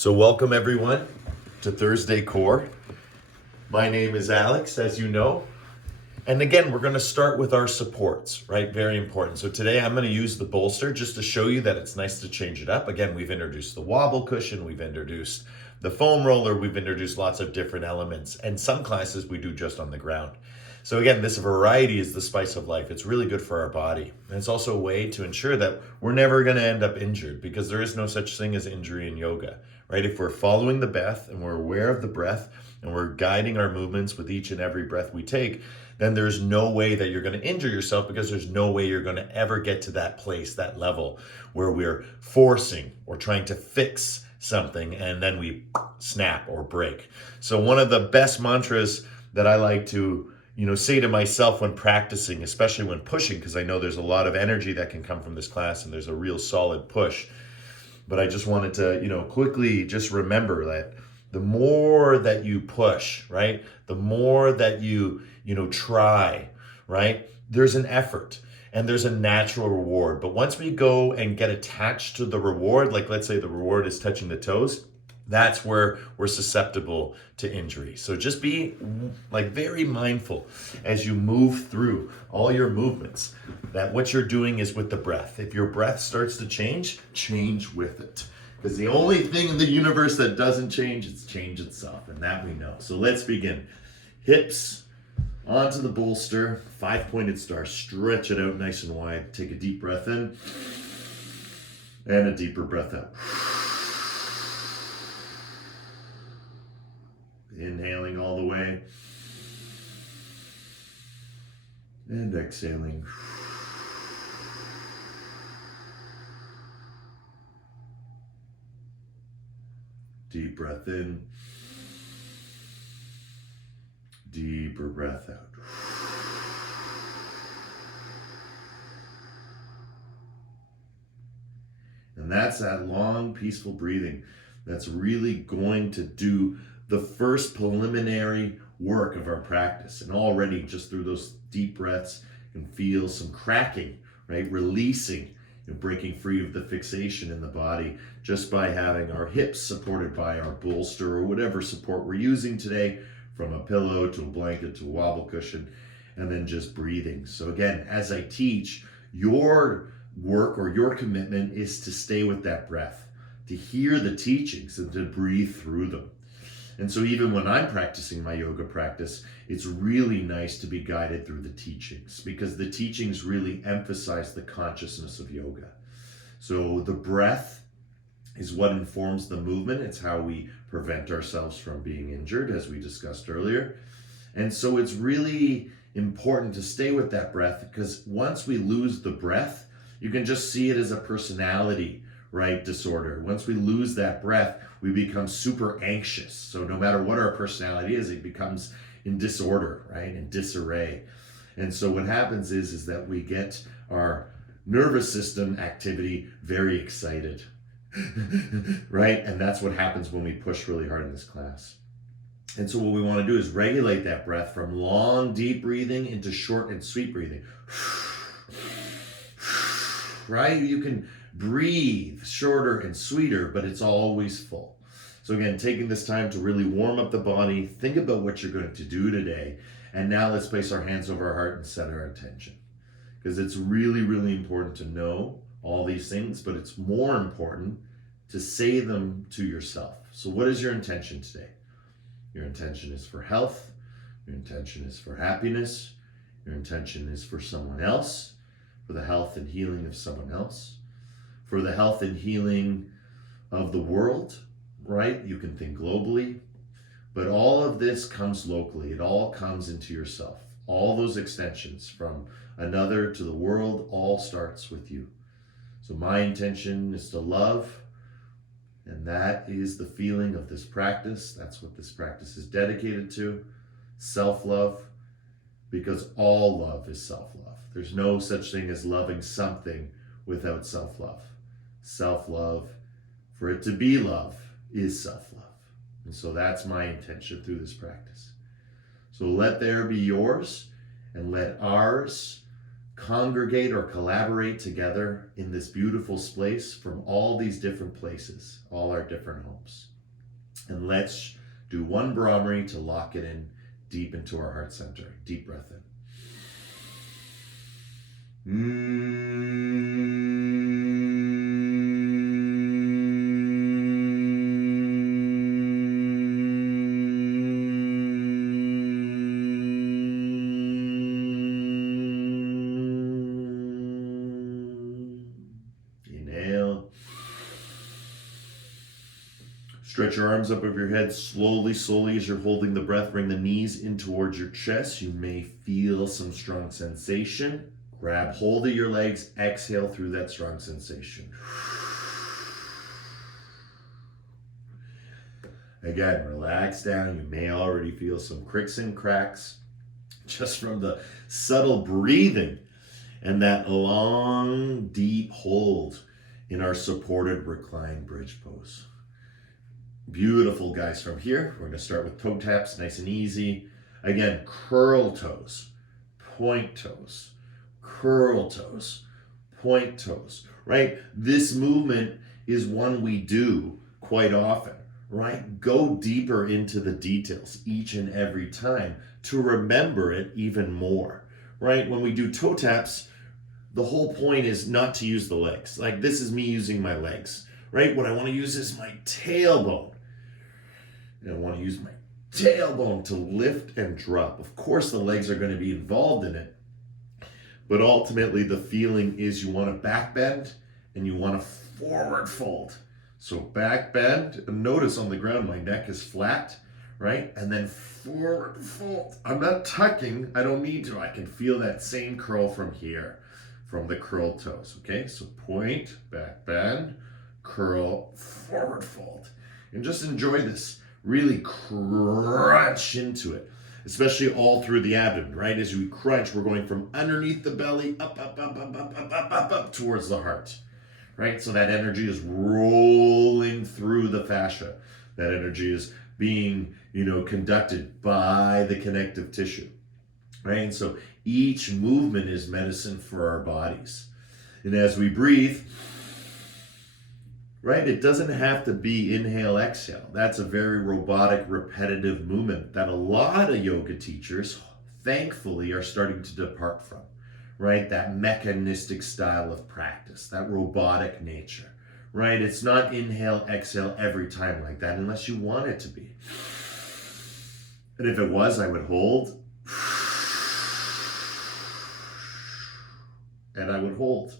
So welcome everyone to Thursday Core. My name is Alex, as you know. And again, we're going to start with our supports, right? Very important. So today I'm going to use the bolster just to show you that it's nice to change it up. Again, we've introduced the wobble cushion, we've introduced the foam roller, we've introduced lots of different elements. And some classes we do just on the ground. So again, this variety is the spice of life. It's really good for our body. And it's also a way to ensure that we're never going to end up injured, because there is no such thing as injury in yoga, right? If we're following the breath and we're aware of the breath and we're guiding our movements with each and every breath we take, then there's no way that you're going to injure yourself, because there's no way you're going to ever get to that place, that level where we're forcing or trying to fix something and then we snap or break. So one of the best mantras that I like to say to myself when practicing, especially when pushing, because I know there's a lot of energy that can come from this class and there's a real solid push. But I just wanted to, quickly just remember that the more that you push, right? The more that you try, right? There's an effort and there's a natural reward. But once we go and get attached to the reward, like let's say the reward is touching the toes, that's where we're susceptible to injury. So just be very mindful as you move through all your movements, that what you're doing is with the breath. If your breath starts to change with it. Because the only thing in the universe that doesn't change, it's change itself, and that we know. So let's begin. Hips onto the bolster, 5-pointed star. Stretch it out nice and wide. Take a deep breath in and a deeper breath out. Inhaling all the way and exhaling. Deep breath in, deeper breath out. And that's that long, peaceful breathing that's really going to do the first preliminary work of our practice. And already just through those deep breaths, you can feel some cracking, right? Releasing, breaking free of the fixation in the body just by having our hips supported by our bolster or whatever support we're using today, from a pillow to a blanket to a wobble cushion, and then just breathing. So again, as I teach, your work or your commitment is to stay with that breath, to hear the teachings and to breathe through them. And so even when I'm practicing my yoga practice, it's really nice to be guided through the teachings, because the teachings really emphasize the consciousness of yoga. So the breath is what informs the movement. It's how we prevent ourselves from being injured, as we discussed earlier. And so it's really important to stay with that breath, because once we lose the breath, you can just see it as a personality, right, disorder. Once we lose that breath, we become super anxious. So no matter what our personality is, it becomes in disorder, right, in disarray. And so what happens is that we get our nervous system activity very excited, right? And that's what happens when we push really hard in this class. And so what we want to do is regulate that breath from long, deep breathing into short and sweet breathing. Right? You can breathe shorter and sweeter, but it's always full. So again, taking this time to really warm up the body, think about what you're going to do today. And now let's place our hands over our heart and set our attention. Because it's really, really important to know all these things, but it's more important to say them to yourself. So what is your intention today? Your intention is for health. Your intention is for happiness. Your intention is for someone else, for the health and healing of someone else, for the health and healing of the world, right? You can think globally, but all of this comes locally. It all comes into yourself. All those extensions from another to the world all starts with you. So my intention is to love, and that is the feeling of this practice. That's what this practice is dedicated to. Self-love, because all love is self-love. There's no such thing as loving something without self-love. Self-love, for it to be love, is self-love. And so that's my intention through this practice. So let there be yours, and let ours congregate or collaborate together in this beautiful space from all these different places, all our different homes. And let's do one Brahmari to lock it in deep into our heart center. Deep breath in. Stretch your arms up over your head slowly as you're holding the breath. Bring the knees in towards your chest. You may feel some strong sensation. Grab hold of your legs. Exhale through that strong sensation. Again, relax down. You may already feel some cricks and cracks just from the subtle breathing and that long, deep hold in our supported reclined bridge pose. Beautiful, guys. From here, we're going to start with toe taps, nice and easy. Again, curl toes, point toes, curl toes, point toes, right? This movement is one we do quite often, right? Go deeper into the details each and every time to remember it even more, right? When we do toe taps, the whole point is not to use the legs. Like, this is me using my legs, right? What I want to use is my tailbone. And I want to use my tailbone to lift and drop. Of course, the legs are going to be involved in it, but ultimately the feeling is you want to back bend and you want to forward fold. So back bend, and notice on the ground my neck is flat, right? And then forward fold. I'm not tucking, I don't need to. I can feel that same curl from here, from the curl toes, okay? So point, back bend, curl, forward fold. And just enjoy this. Really crunch into it, especially all through the abdomen, right? As we crunch, we're going from underneath the belly up towards the heart, right? So that energy is rolling through the fascia. That energy is being, conducted by the connective tissue, right? And so each movement is medicine for our bodies. And as we breathe, right? It doesn't have to be inhale, exhale. That's a very robotic, repetitive movement that a lot of yoga teachers, thankfully, are starting to depart from, right? That mechanistic style of practice, that robotic nature, right? It's not inhale, exhale every time like that unless you want it to be. And if it was, I would hold. And I would hold.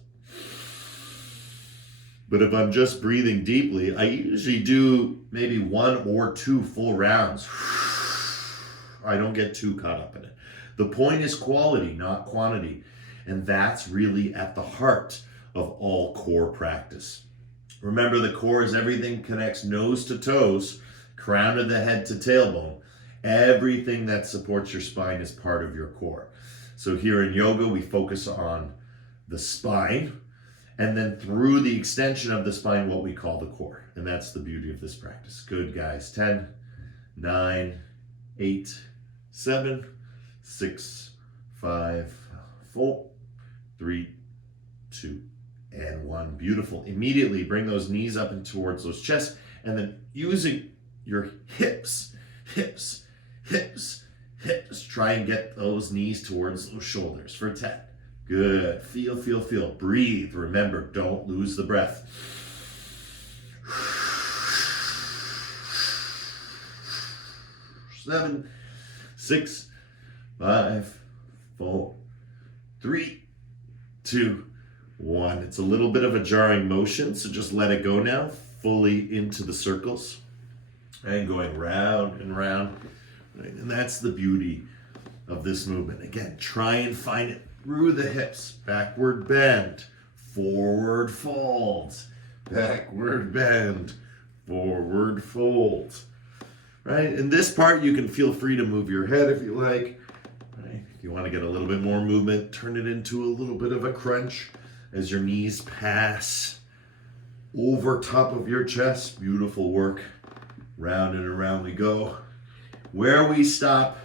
But if I'm just breathing deeply, I usually do maybe 1 or 2 full rounds. I don't get too caught up in it. The point is quality, not quantity. And that's really at the heart of all core practice. Remember, the core is everything connects nose to toes, crown of the head to tailbone. Everything that supports your spine is part of your core. So here in yoga, we focus on the spine, and then through the extension of the spine, what we call the core. And that's the beauty of this practice. Good, guys. 10, 9, 8, 7, 6, 5, 4, 3, 2, and 1. Beautiful. Immediately bring those knees up and towards those chests, and then using your hips, try and get those knees towards those shoulders for 10. Good. Feel. Breathe. Remember, don't lose the breath. 7, 6, 5, 4, 3, 2, 1. It's a little bit of a jarring motion, so just let it go now. Fully into the circles. And going round and round. Right? And that's the beauty of this movement. Again, try and find it through the hips. Backward bend, forward fold, backward bend, forward fold. Right? In this part, you can feel free to move your head if you like. Right? If you want to get a little bit more movement, turn it into a little bit of a crunch as your knees pass over top of your chest. Beautiful work. Round and around we go. Where we stop,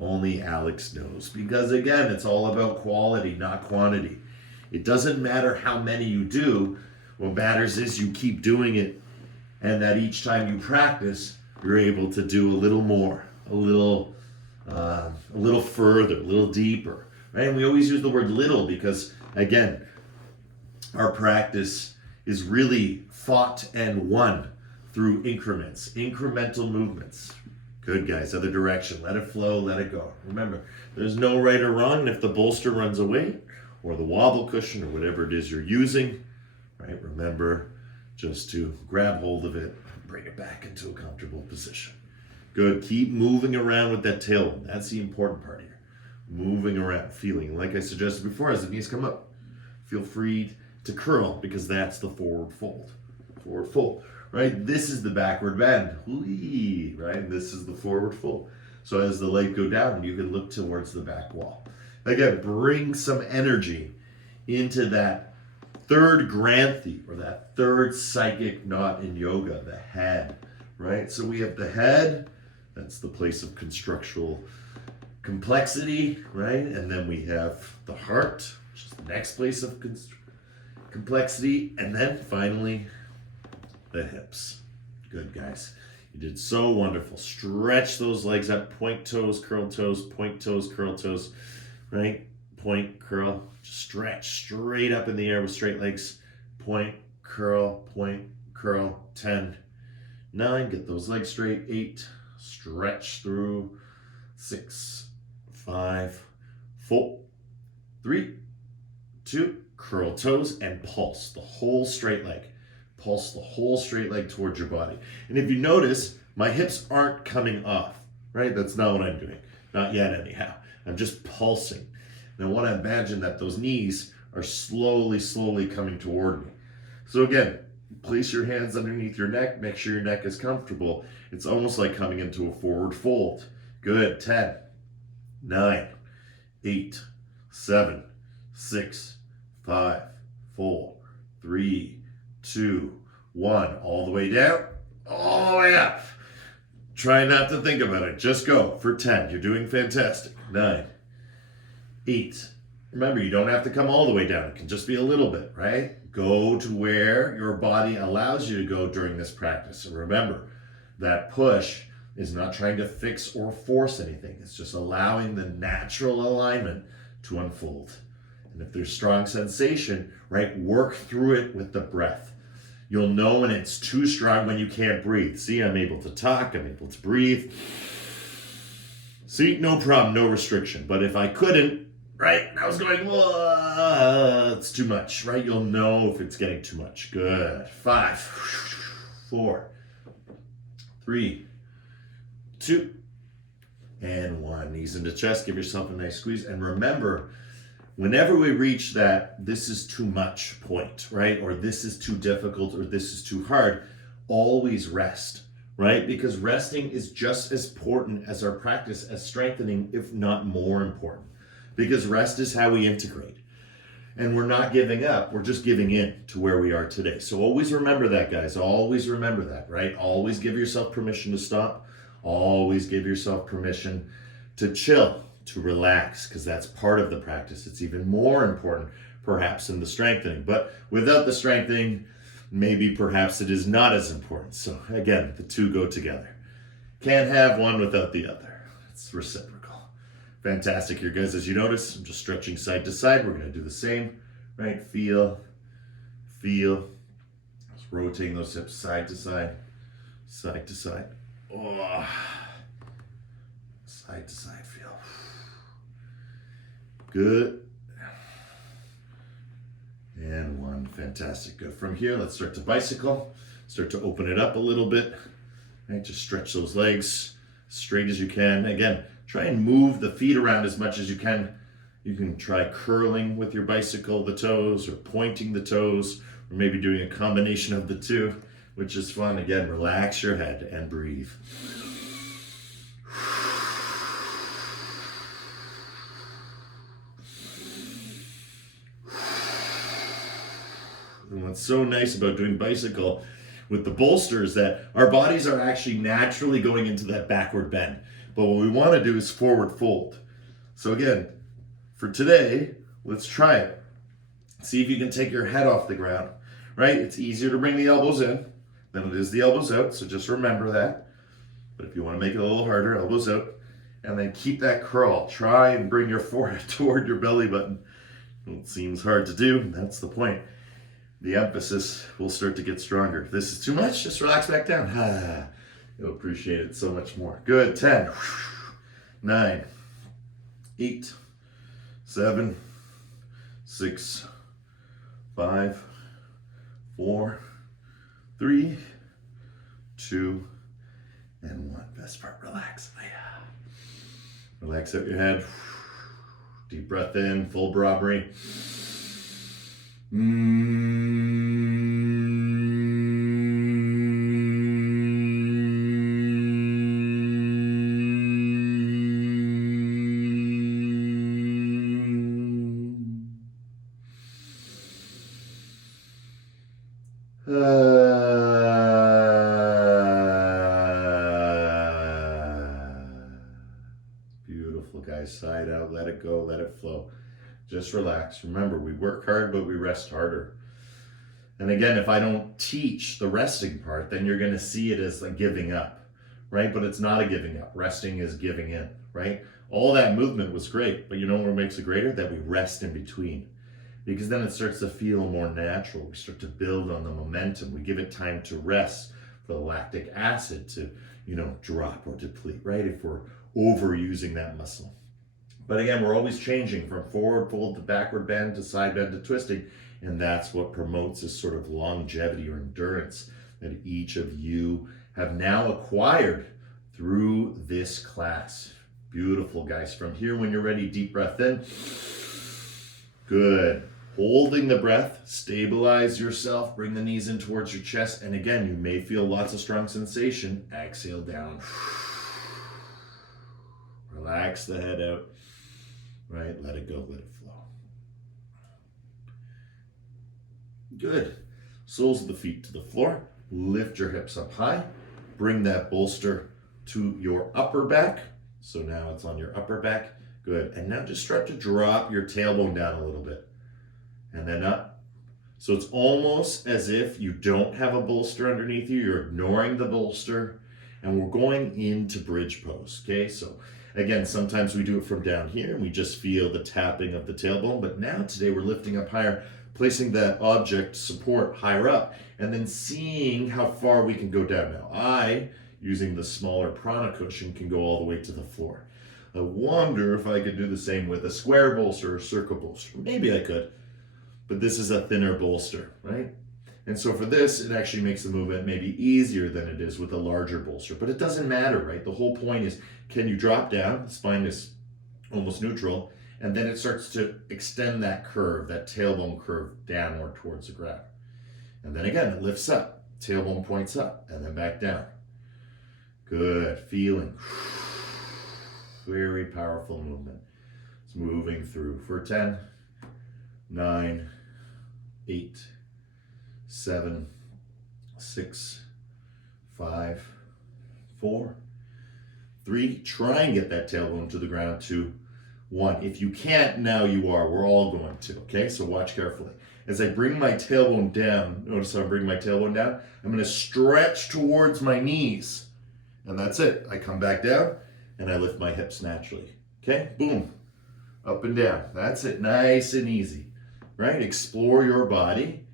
Only Alex knows. Because again, it's all about quality, not quantity. It doesn't matter how many you do. What matters is you keep doing it, and that each time you practice, you're able to do a little more, a little further, a little deeper, right? And we always use the word little because, again, our practice is really fought and won through increments, incremental movements. Good, guys. Other direction. Let it flow. Let it go. Remember, there's no right or wrong. And if the bolster runs away, or the wobble cushion, or whatever it is you're using, right? Remember just to grab hold of it, bring it back into a comfortable position. Good. Keep moving around with that tailbone. That's the important part here. Moving around, feeling. Like I suggested before, as the knees come up, feel free to curl because that's the forward fold. Forward fold. Right? This is the backward bend. Whee, right? This is the forward fold. So as the leg go down, you can look towards the back wall. Again, bring some energy into that third granthi, or that third psychic knot in yoga, the head, right? So we have the head, that's the place of constructural complexity, right? And then we have the heart, which is the next place of complexity. And then finally, the hips. Good, guys. You did so wonderful. Stretch those legs up. Point toes, curl toes, point toes, curl toes. Right? Point, curl. Just stretch straight up in the air with straight legs. Point, curl, 10, 9. Get those legs straight. 8. Stretch through. 6, 5, 4, 3, 2. Curl toes and pulse the whole straight leg. Pulse the whole straight leg towards your body. And if you notice, my hips aren't coming off, right? That's not what I'm doing. Not yet anyhow. I'm just pulsing. And I want to imagine that those knees are slowly coming toward me. So again, place your hands underneath your neck. Make sure your neck is comfortable. It's almost like coming into a forward fold. Good. 10, 9, 8, 7, 6, 5, 4, 3, 2, 1. All the way down, all the way up. Try not to think about it. Just go for 10. You're doing fantastic. 9, 8. Remember, you don't have to come all the way down. It can just be a little bit, right? Go to where your body allows you to go during this practice. And remember, that push is not trying to fix or force anything. It's just allowing the natural alignment to unfold. And if there's strong sensation, right, work through it with the breath. You'll know when it's too strong when you can't breathe. See, I'm able to talk, I'm able to breathe. See, no problem, no restriction. But if I couldn't, right, I was going, it's too much, right? You'll know if it's getting too much. Good. 5, 4, 3, 2, and 1. Knees into chest, give yourself a nice squeeze. And remember, whenever we reach that this is too much point, right? Or this is too difficult, or this is too hard, always rest, right? Because resting is just as important as our practice, as strengthening, if not more important. Because rest is how we integrate. And we're not giving up, we're just giving in to where we are today. So always remember that, guys. Always remember that, right? Always give yourself permission to stop. Always give yourself permission to chill, to relax, because that's part of the practice. It's even more important, perhaps, in the strengthening. But without the strengthening, maybe perhaps it is not as important. So again, the two go together. Can't have one without the other. It's reciprocal. Fantastic here, guys. As you notice, I'm just stretching side to side. We're going to do the same, right? Feel. Just rotating those hips side to side. Oh. Side to side, feel. Good. And 1, fantastic. Good. From here, let's start to bicycle. Start to open it up a little bit. Right? Just stretch those legs straight as you can. Again, try and move the feet around as much as you can. You can try curling with your bicycle, the toes, or pointing the toes, or maybe doing a combination of the two, which is fun. Again, relax your head and breathe. And what's so nice about doing bicycle with the bolster is that our bodies are actually naturally going into that backward bend. But what we want to do is forward fold. So again, for today, let's try it. See if you can take your head off the ground, right? It's easier to bring the elbows in than it is the elbows out, so just remember that. But if you want to make it a little harder, elbows out, and then keep that curl. Try and bring your forehead toward your belly button. It seems hard to do, that's the point. The emphasis will start to get stronger. If this is too much, just relax back down. You'll appreciate it so much more. Good, 10, 9, 8, 7, 6, 5, 4, 3, 2, and 1. Best part, relax. Relax out your head. Deep breath in, full bra-breathe. Beautiful, guys. Side out, let it go, let it flow. Just relax. Remember, we work hard, but we rest harder. And again, if I don't teach the resting part, then you're going to see it as a giving up, right? But it's not a giving up. Resting is giving in, right? All that movement was great, but you know what makes it greater? That we rest in between. Because then it starts to feel more natural. We start to build on the momentum. We give it time to rest for the lactic acid to, drop or deplete, right? If we're overusing that muscle. But again, we're always changing from forward fold to backward bend to side bend to twisting. And that's what promotes this sort of longevity or endurance that each of you have now acquired through this class. Beautiful, guys. From here, when you're ready, deep breath in. Good. Holding the breath, stabilize yourself, bring the knees in towards your chest. And again, you may feel lots of strong sensation. Exhale down. Relax the head out. Right, let it go, let it flow. Good. Soles of the feet to the floor. Lift your hips up high. Bring that bolster to your upper back. So now it's on your upper back. Good. And now just start to drop your tailbone down a little bit. And then up. So it's almost as if you don't have a bolster underneath you. You're ignoring the bolster. And we're going into bridge pose. Okay, so again, sometimes we do it from down here and we just feel the tapping of the tailbone. But now today we're lifting up higher, placing that object support higher up, and then seeing how far we can go down. Now I, using the smaller prana cushion, can go all the way to the floor. I wonder if I could do the same with a square bolster or a circle bolster. Maybe I could, but this is a thinner bolster, right? And so for this, it actually makes the movement maybe easier than it is with a larger bolster, but it doesn't matter, right? The whole point is, can you drop down? The spine is almost neutral, and then it starts to extend that curve, that tailbone curve downward towards the ground. And then again, it lifts up, tailbone points up, and then back down. Good, feeling. Very powerful movement. It's moving through for 10, 9, 8, 7, 6, 5, 4, 3. Try and get that tailbone to the ground. 2, 1. If you can't, now you are. We're all going to, okay? So watch carefully. As I bring my tailbone down, notice how I'm bringing my tailbone down? I'm going to stretch towards my knees. And that's it. I come back down and I lift my hips naturally. Okay? Boom. Up and down. That's it. Nice and easy. Right? Explore your body.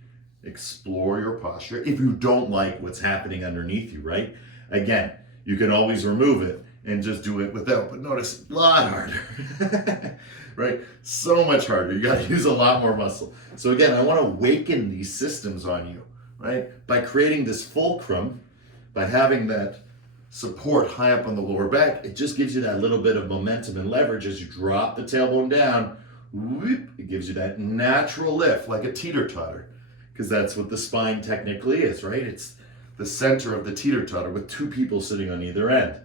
Explore your posture. If you don't like what's happening underneath you, right? Again, you can always remove it and just do it without. But notice, a lot harder. Right? So much harder. You got to use a lot more muscle. So again, I want to awaken these systems on you, right? By creating this fulcrum, by having that support high up on the lower back, it just gives you that little bit of momentum and leverage as you drop the tailbone down. Whoop, it gives you that natural lift, like a teeter-totter, because that's what the spine technically is, right? It's the center of the teeter-totter with two people sitting on either end.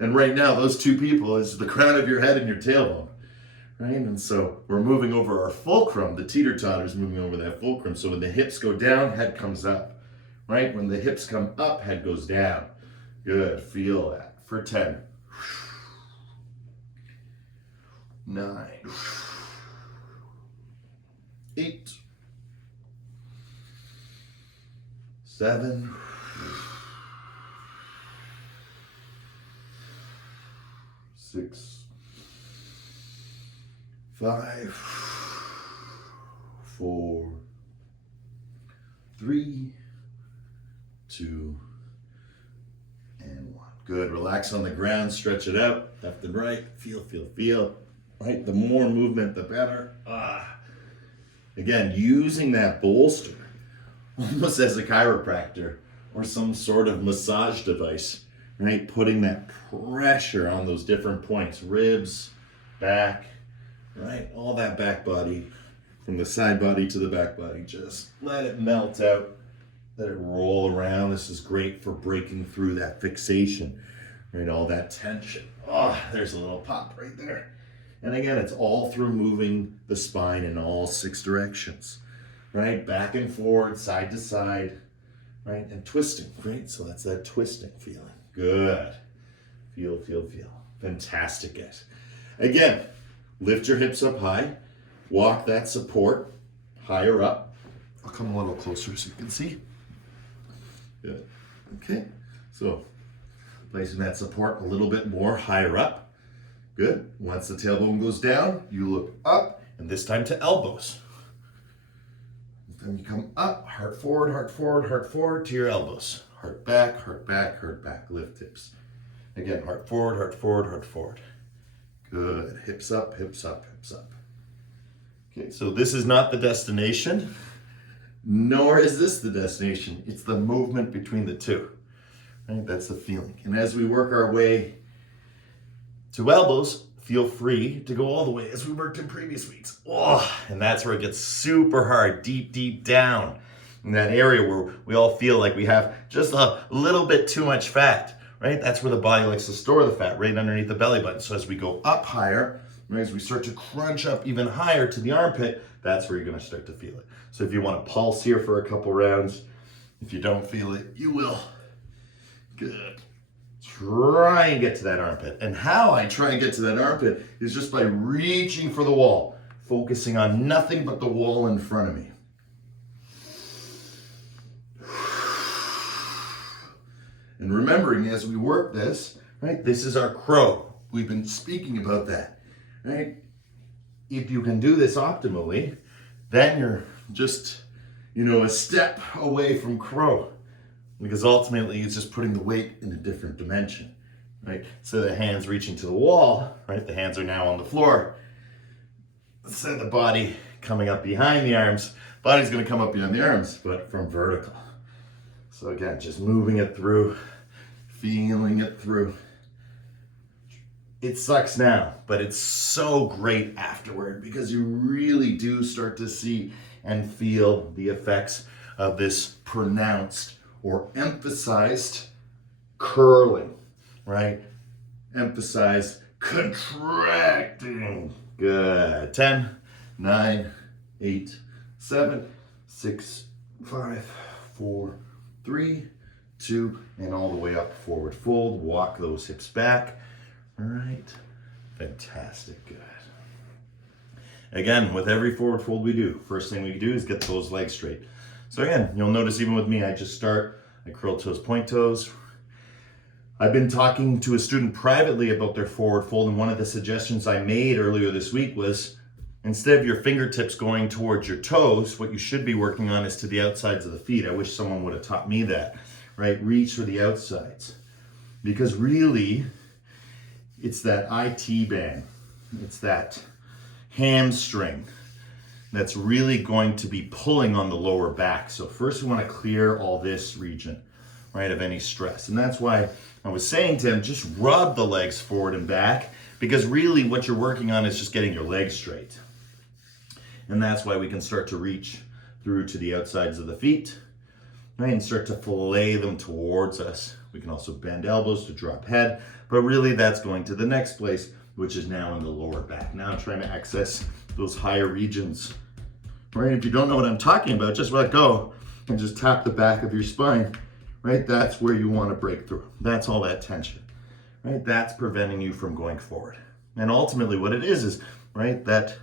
And right now, those two people is the crown of your head and your tailbone, right? And so we're moving over our fulcrum. The teeter-totter is moving over that fulcrum. So when the hips go down, head comes up, right? When the hips come up, head goes down. Good, feel that. For 10, 9, 8, 7, 6, 5, 4, 3, 2, and 1. Good. Relax on the ground, stretch it out, left and right. Feel, feel, feel. Right? The more movement, the better. Again, using that bolster almost as a chiropractor or some sort of massage device, right? Putting that pressure on those different points, ribs, back, right? All that back body, from the side body to the back body. Just let it melt out, let it roll around. This is great for breaking through that fixation, right? All that tension. There's a little pop right there. And again, it's all through moving the spine in all 6 directions, right? Back and forward, side to side, right? And twisting, right? So that's that twisting feeling. Good. Feel, feel, feel. Fantastic, guys. Again, lift your hips up high. Walk that support higher up. I'll come a little closer so you can see. Good. Okay. So placing that support a little bit more higher up. Good. Once the tailbone goes down, you look up, and this time to elbows. This time you come up, heart forward, heart forward, heart forward to your elbows. Heart back, heart back, heart back. Lift hips. Again, heart forward, heart forward, heart forward. Good. Hips up, hips up, hips up. Okay, so this is not the destination, nor is this the destination. It's the movement between the two. Right? That's the feeling. And as we work our way to elbows, feel free to go all the way as we worked in previous weeks. And that's where it gets super hard, deep, deep down in that area where we all feel like we have just a little bit too much fat, right? That's where the body likes to store the fat, right underneath the belly button. So as we go up higher, right, as we start to crunch up even higher to the armpit, that's where you're gonna start to feel it. So if you wanna pulse here for a couple rounds, if you don't feel it, you will. Good. Try and get to that armpit. And how I try and get to that armpit is just by reaching for the wall, focusing on nothing but the wall in front of me. And remembering as we work this, right, this is our crow. We've been speaking about that, right? If you can do this optimally, then you're just, a step away from crow. Because ultimately it's just putting the weight in a different dimension, right? So the hands reaching to the wall, right? The hands are now on the floor. So the body coming up behind the arms. Body's gonna come up behind the arms, but from vertical. So again, just moving it through, feeling it through. It sucks now, but it's so great afterward because you really do start to see and feel the effects of this pronounced or emphasized curling, right? Emphasized contracting. Good. 10, 9, 8, 7, 6, 5, 4, 3, 2, and all the way up, forward fold. Walk those hips back. All right. Fantastic. Good. Again, with every forward fold we do, first thing we do is get those legs straight. So again, you'll notice even with me, I just start, I curl toes, point toes. I've been talking to a student privately about their forward fold, and one of the suggestions I made earlier this week was instead of your fingertips going towards your toes, what you should be working on is to the outsides of the feet. I wish someone would have taught me that, right? Reach for the outsides. Because really, it's that IT band. It's that hamstring that's really going to be pulling on the lower back. So first we want to clear all this region, right, of any stress. And that's why I was saying to him, just rub the legs forward and back, because really what you're working on is just getting your legs straight. And that's why we can start to reach through to the outsides of the feet, right, and start to fillet them towards us. We can also bend elbows to drop head, but really that's going to the next place, which is now in the lower back. Now I'm trying to access those higher regions, right? If you don't know what I'm talking about, just let go and just tap the back of your spine, right? That's where you want to break through. That's all that tension, right? That's preventing you from going forward. And ultimately what it is, right, that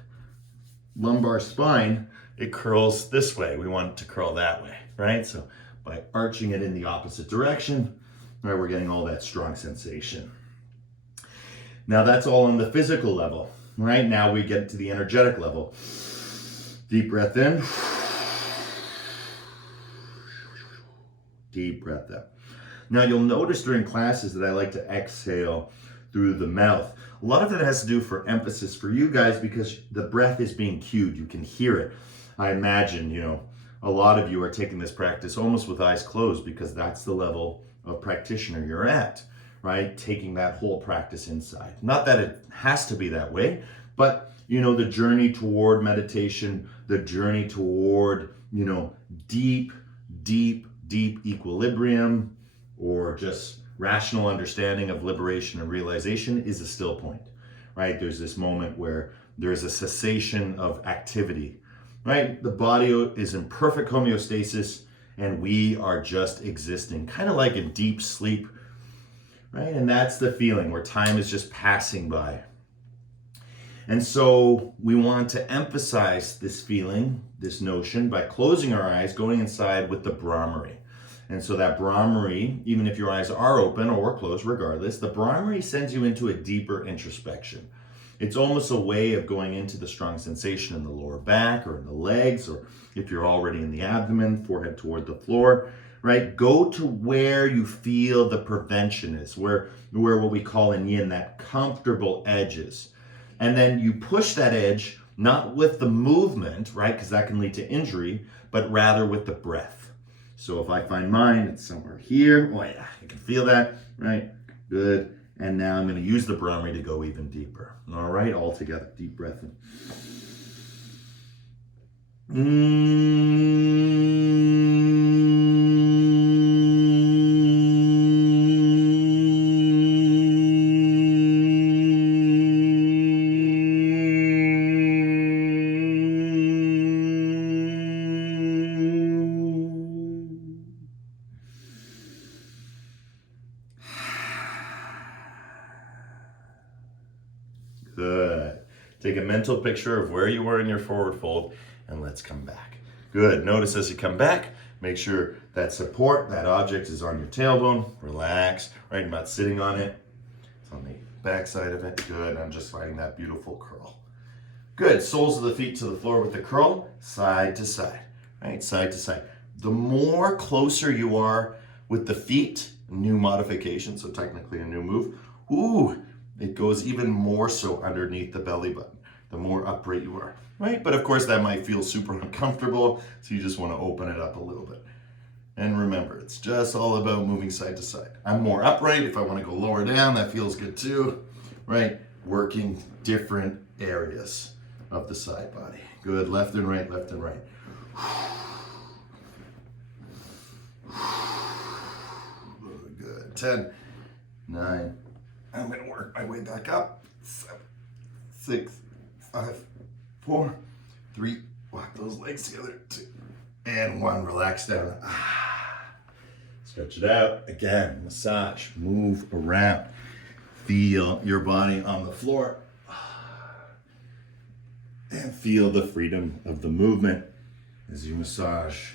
lumbar spine, it curls this way. We want it to curl that way, right? So by arching it in the opposite direction, right, we're getting all that strong sensation. Now that's all on the physical level, right? Now we get to the energetic level. Deep breath in. Deep breath out. Now you'll notice during classes that I like to exhale through the mouth. A lot of it has to do for emphasis for you guys because the breath is being cued. You can hear it. I imagine, a lot of you are taking this practice almost with eyes closed because that's the level of practitioner you're at, right? Taking that whole practice inside. Not that it has to be that way, but the journey toward meditation, the journey toward, deep equilibrium, or just rational understanding of liberation and realization is a still point, right? There's this moment where there's a cessation of activity, right? The body is in perfect homeostasis and we are just existing, kind of like in deep sleep, right? And that's the feeling where time is just passing by. And so we want to emphasize this feeling, this notion, by closing our eyes, going inside with the Brahmari. And so that Brahmari, even if your eyes are open or closed, regardless, the Brahmari sends you into a deeper introspection. It's almost a way of going into the strong sensation in the lower back or in the legs, or if you're already in the abdomen, forehead toward the floor, right? Go to where you feel the prevention is, where what we call in yin, that comfortable edge is. And then you push that edge, not with the movement, right? Because that can lead to injury, but rather with the breath. So if I find mine, it's somewhere here. Oh yeah, you can feel that, right? Good. And now I'm going to use the Brahmari to go even deeper. All right, all together. Deep breath in. Good. Take a mental picture of where you were in your forward fold and let's come back. Good. Notice as you come back, make sure that support, that object is on your tailbone. Relax, right? I'm not sitting on it. It's on the back side of it. Good. I'm just finding that beautiful curl. Good. Soles of the feet to the floor with the curl, side to side, right? Side to side. The more closer you are with the feet, new modification, so technically a new move, it goes even more so underneath the belly button, the more upright you are, right? But of course that might feel super uncomfortable, so you just want to open it up a little bit. And remember, it's just all about moving side to side. I'm more upright. If I want to go lower down, that feels good too, right? Working different areas of the side body. Good, left and right, left and right. Good, 10, 9, I'm going to work my way back up. 7, 6, 5, 4, 3, walk those legs together, 2, and 1, relax down. Stretch it out. Again, massage, move around. Feel your body on the floor. And feel the freedom of the movement as you massage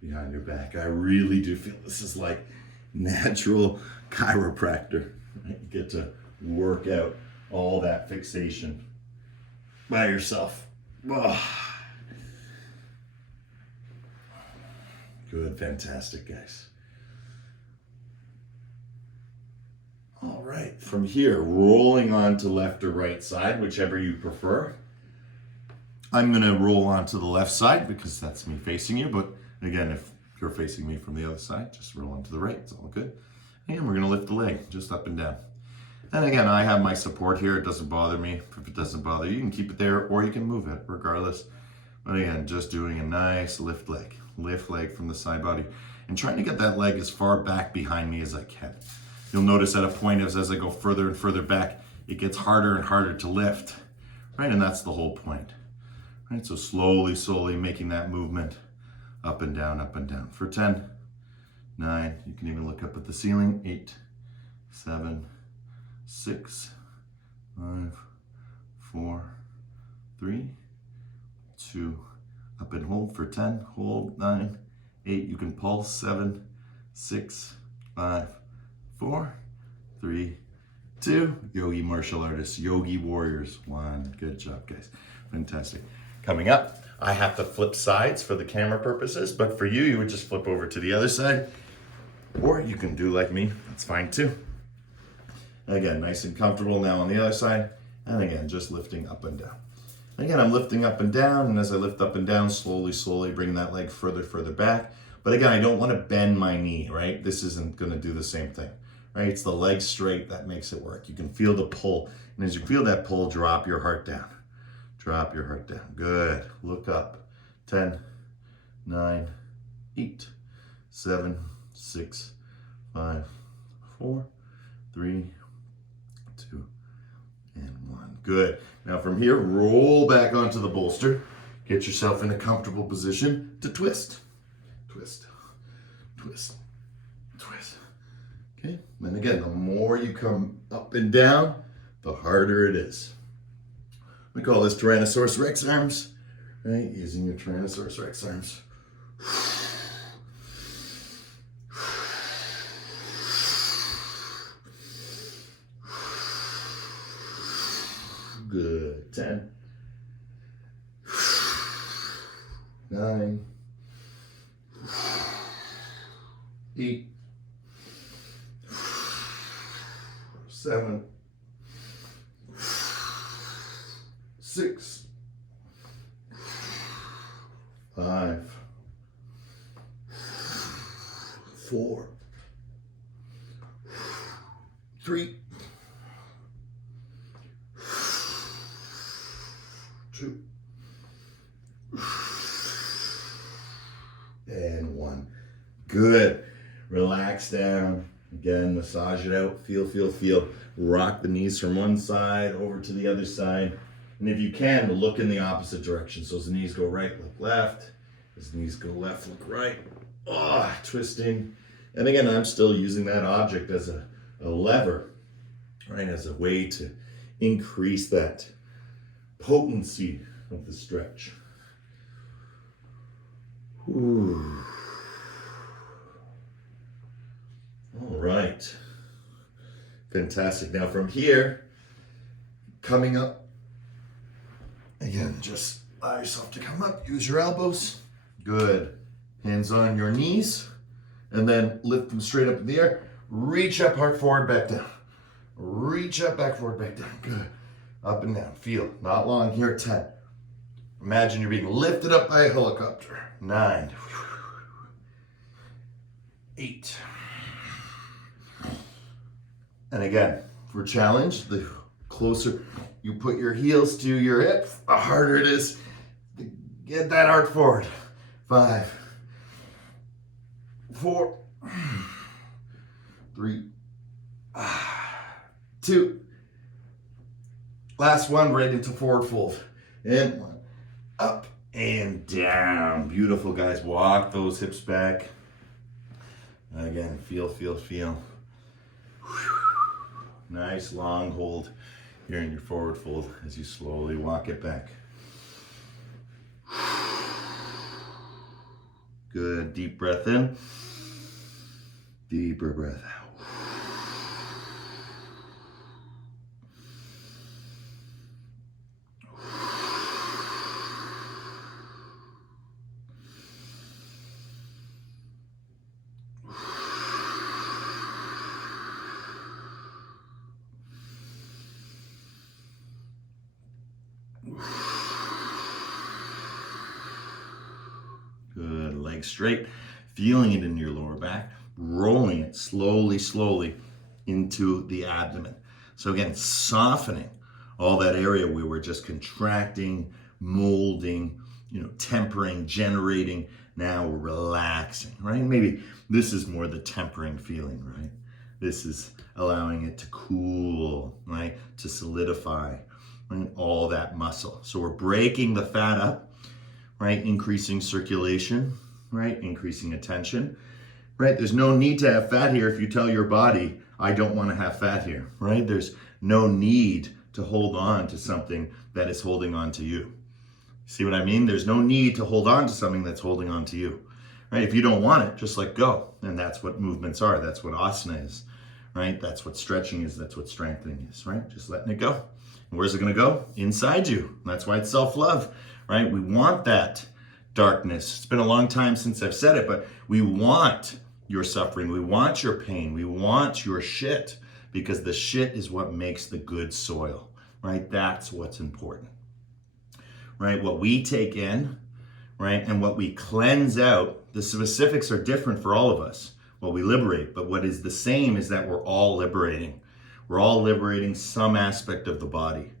behind your back. I really do feel this is like natural chiropractor. You get to work out all that fixation by yourself. Good, fantastic, guys. All right, from here, rolling on to left or right side, whichever you prefer. I'm going to roll onto the left side because that's me facing you. But again, if you're facing me from the other side, just roll onto the right. It's all good. And we're going to lift the leg just up and down. And again, I have my support here. It doesn't bother me. If it doesn't bother you, you can keep it there or you can move it regardless. But again, just doing a nice lift leg from the side body and trying to get that leg as far back behind me as I can. You'll notice at a point as I go further and further back, it gets harder and harder to lift, right? And that's the whole point. Right, so slowly making that movement up and down for 10, 9, you can even look up at the ceiling, 8, 7, 6, 5, 4, 3, 2, up and hold for 10, hold 9, 8, you can pulse, 7, 6, 5, 4, 3, 2, Yogi martial artists, Yogi warriors, 1. Good job, guys. Fantastic. Coming up, I have to flip sides for the camera purposes, but for you, you would just flip over to the other side, or you can do like me, that's fine too. Again, nice and comfortable now on the other side, and again, just lifting up and down. Again, I'm lifting up and down, and as I lift up and down, slowly bring that leg further back. But again, I don't want to bend my knee, right? This isn't going to do the same thing, right? It's the leg straight that makes it work. You can feel the pull, and as you feel that pull, drop your heart down. Drop your heart down. Good. Look up. 10, 9, 8, 7, 6, 5, 4, 3, 2, and 1. Good. Now from here, roll back onto the bolster. Get yourself in a comfortable position to twist. Twist, twist, twist. Okay, and again, the more you come up and down, the harder it is. We call this Tyrannosaurus Rex arms, right? Using your Tyrannosaurus Rex arms. Good. 10, 9, 8, 7, 6, 5, 4, 3, 2, and 1. Good. Relax down. Again, massage it out. Feel. Rock the knees from one side over to the other side. And if you can, look in the opposite direction. So as the knees go right, look left. As the knees go left, look right. Oh, twisting. And again, I'm still using that object as a lever, right? As a way to increase that potency of the stretch. Ooh. All right. Fantastic. Now from here, coming up, again, just allow yourself to come up, use your elbows. Good. Hands on your knees, and then lift them straight up in the air. Reach up, heart forward, back down. Reach up, back forward, back down. Good. Up and down. Feel. Not long here. 10. Imagine you're being lifted up by a helicopter. 9. 8. And again, for challenge, the closer you put your heels to your hips, the harder it is to get that heart forward. 5, 4, 3, 2. Last one, right into forward fold. And 1. Up and down. Beautiful, guys. Walk those hips back. Again, feel. Nice long hold here in your forward fold as you slowly walk it back. Good. Deep breath in. Deeper breath out. Good, legs straight, feeling it in your lower back, rolling it slowly into the abdomen. So again, softening all that area we were just contracting, molding, tempering, generating. Now we're relaxing, right? Maybe this is more the tempering feeling, right? This is allowing it to cool, right? To solidify, right? All that muscle. So we're breaking the fat up, right? Increasing circulation, right? Increasing attention, right? There's no need to have fat here if you tell your body, I don't want to have fat here, right? There's no need to to hold on to something that is holding on to you. See what I mean? There's no need to hold on to something that's holding on to you, right? If you don't want it, just let go. And that's what movements are. That's what asana is, right? That's what stretching is. That's what strengthening is, right? Just letting it go. And where's it going to go? Inside you. That's why it's self-love, right? We want that darkness. It's been a long time since I've said it, but we want your suffering. We want your pain. We want your shit, because the shit is what makes the good soil, right? That's what's important. Right, what we take in, right, and what we cleanse out, the specifics are different for all of us, what we liberate, but what is the same is that we're all liberating. We're all liberating some aspect of the body.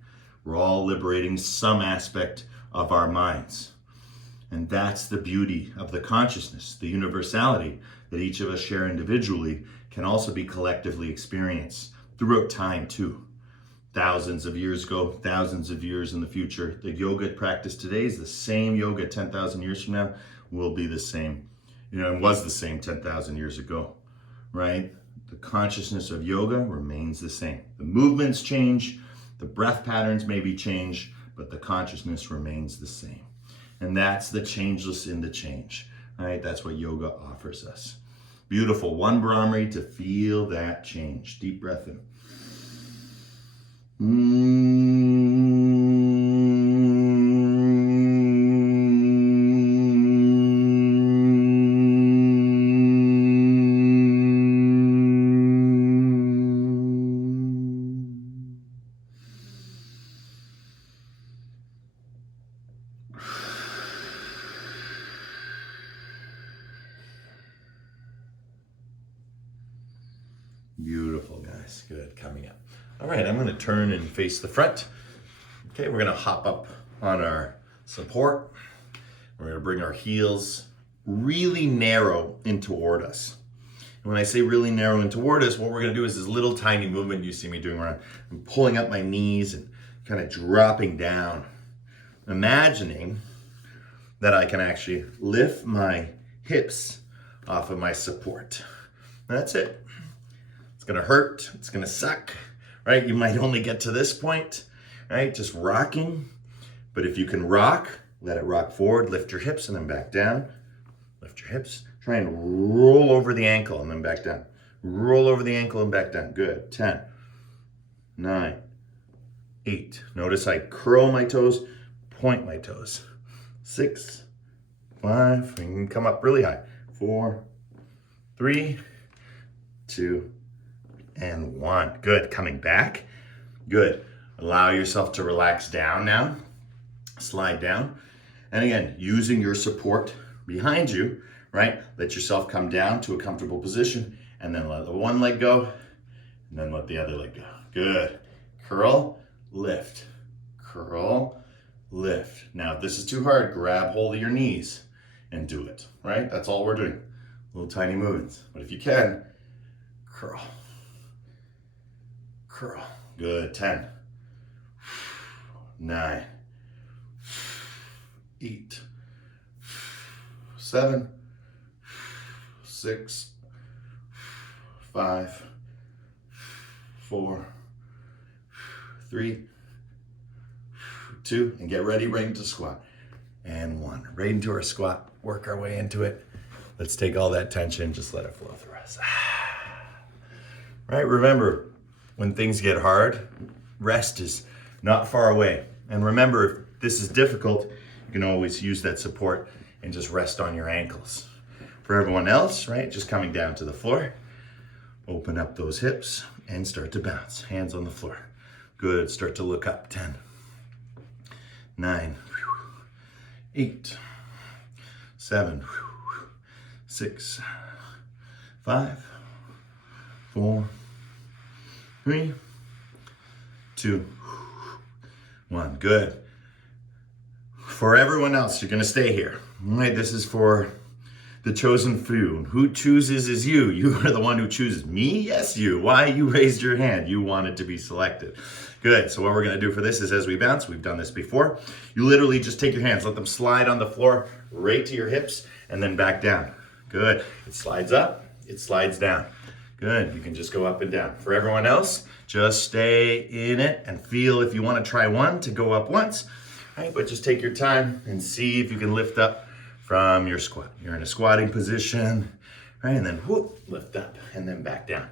We're all liberating some aspect of our minds. And that's the beauty of the consciousness, the universality that each of us share individually can also be collectively experienced throughout time too. Thousands of years ago, thousands of years in the future. The yoga practice today is the same yoga 10,000 years from now, will be the same. And was the same 10,000 years ago, right? The consciousness of yoga remains the same. The movements change, the breath patterns maybe change, but the consciousness remains the same. And that's the changeless in the change, right? That's what yoga offers us. Beautiful. One Brahmari to feel that change. Deep breath in. Beautiful, guys. Good. Coming up. All right, I'm going to turn and face the front. Okay, we're going to hop up on our support. We're going to bring our heels really narrow in toward us. And when I say really narrow in toward us, what we're going to do is this little tiny movement you see me doing where I'm pulling up my knees and kind of dropping down, imagining that I can actually lift my hips off of my support. That's it. It's going to hurt. It's going to suck. Right? You might only get to this point, right? Just rocking. But if you can rock, let it rock forward, lift your hips and then back down. Lift your hips. Try and roll over the ankle and then back down. Roll over the ankle and back down. Good. 10, 9, 8. Notice I curl my toes, point my toes. 6, 5. You can come up really high. 4, 3, 2, and 1. Good. Coming back. Good. Allow yourself to relax down now. Slide down. And again, using your support behind you, right? Let yourself come down to a comfortable position and then let the one leg go and then let the other leg go. Good. Curl, lift. Curl, lift. Now, if this is too hard, grab hold of your knees and do it, right? That's all we're doing. Little tiny movements. But if you can, curl. Curl. Good. 10, 9, 8, 7, 6, 5, 4, 3, 2, and get ready, right into squat. And 1. Right into our squat. Work our way into it. Let's take all that tension, just let it flow through us. Right? Remember, when things get hard, rest is not far away. And remember, if this is difficult, you can always use that support and just rest on your ankles. For everyone else, right, just coming down to the floor, open up those hips and start to bounce. Hands on the floor. Good. Start to look up. 10, 9, 8, 7, 6, 5, 4, 3, 2, 1. Good. For everyone else, you're going to stay here. All right, this is for the chosen few. Who chooses is you. You are the one who chooses. Me? Yes, you. Why? You raised your hand. You wanted to be selected. Good. So what we're going to do for this is as we bounce, we've done this before, you literally just take your hands, let them slide on the floor right to your hips, and then back down. Good. It slides up. It slides down. Good, you can just go up and down. For everyone else, just stay in it and feel if you want to try one to go up once, right? But just take your time and see if you can lift up from your squat. You're in a squatting position, right? And then whoop, lift up and then back down.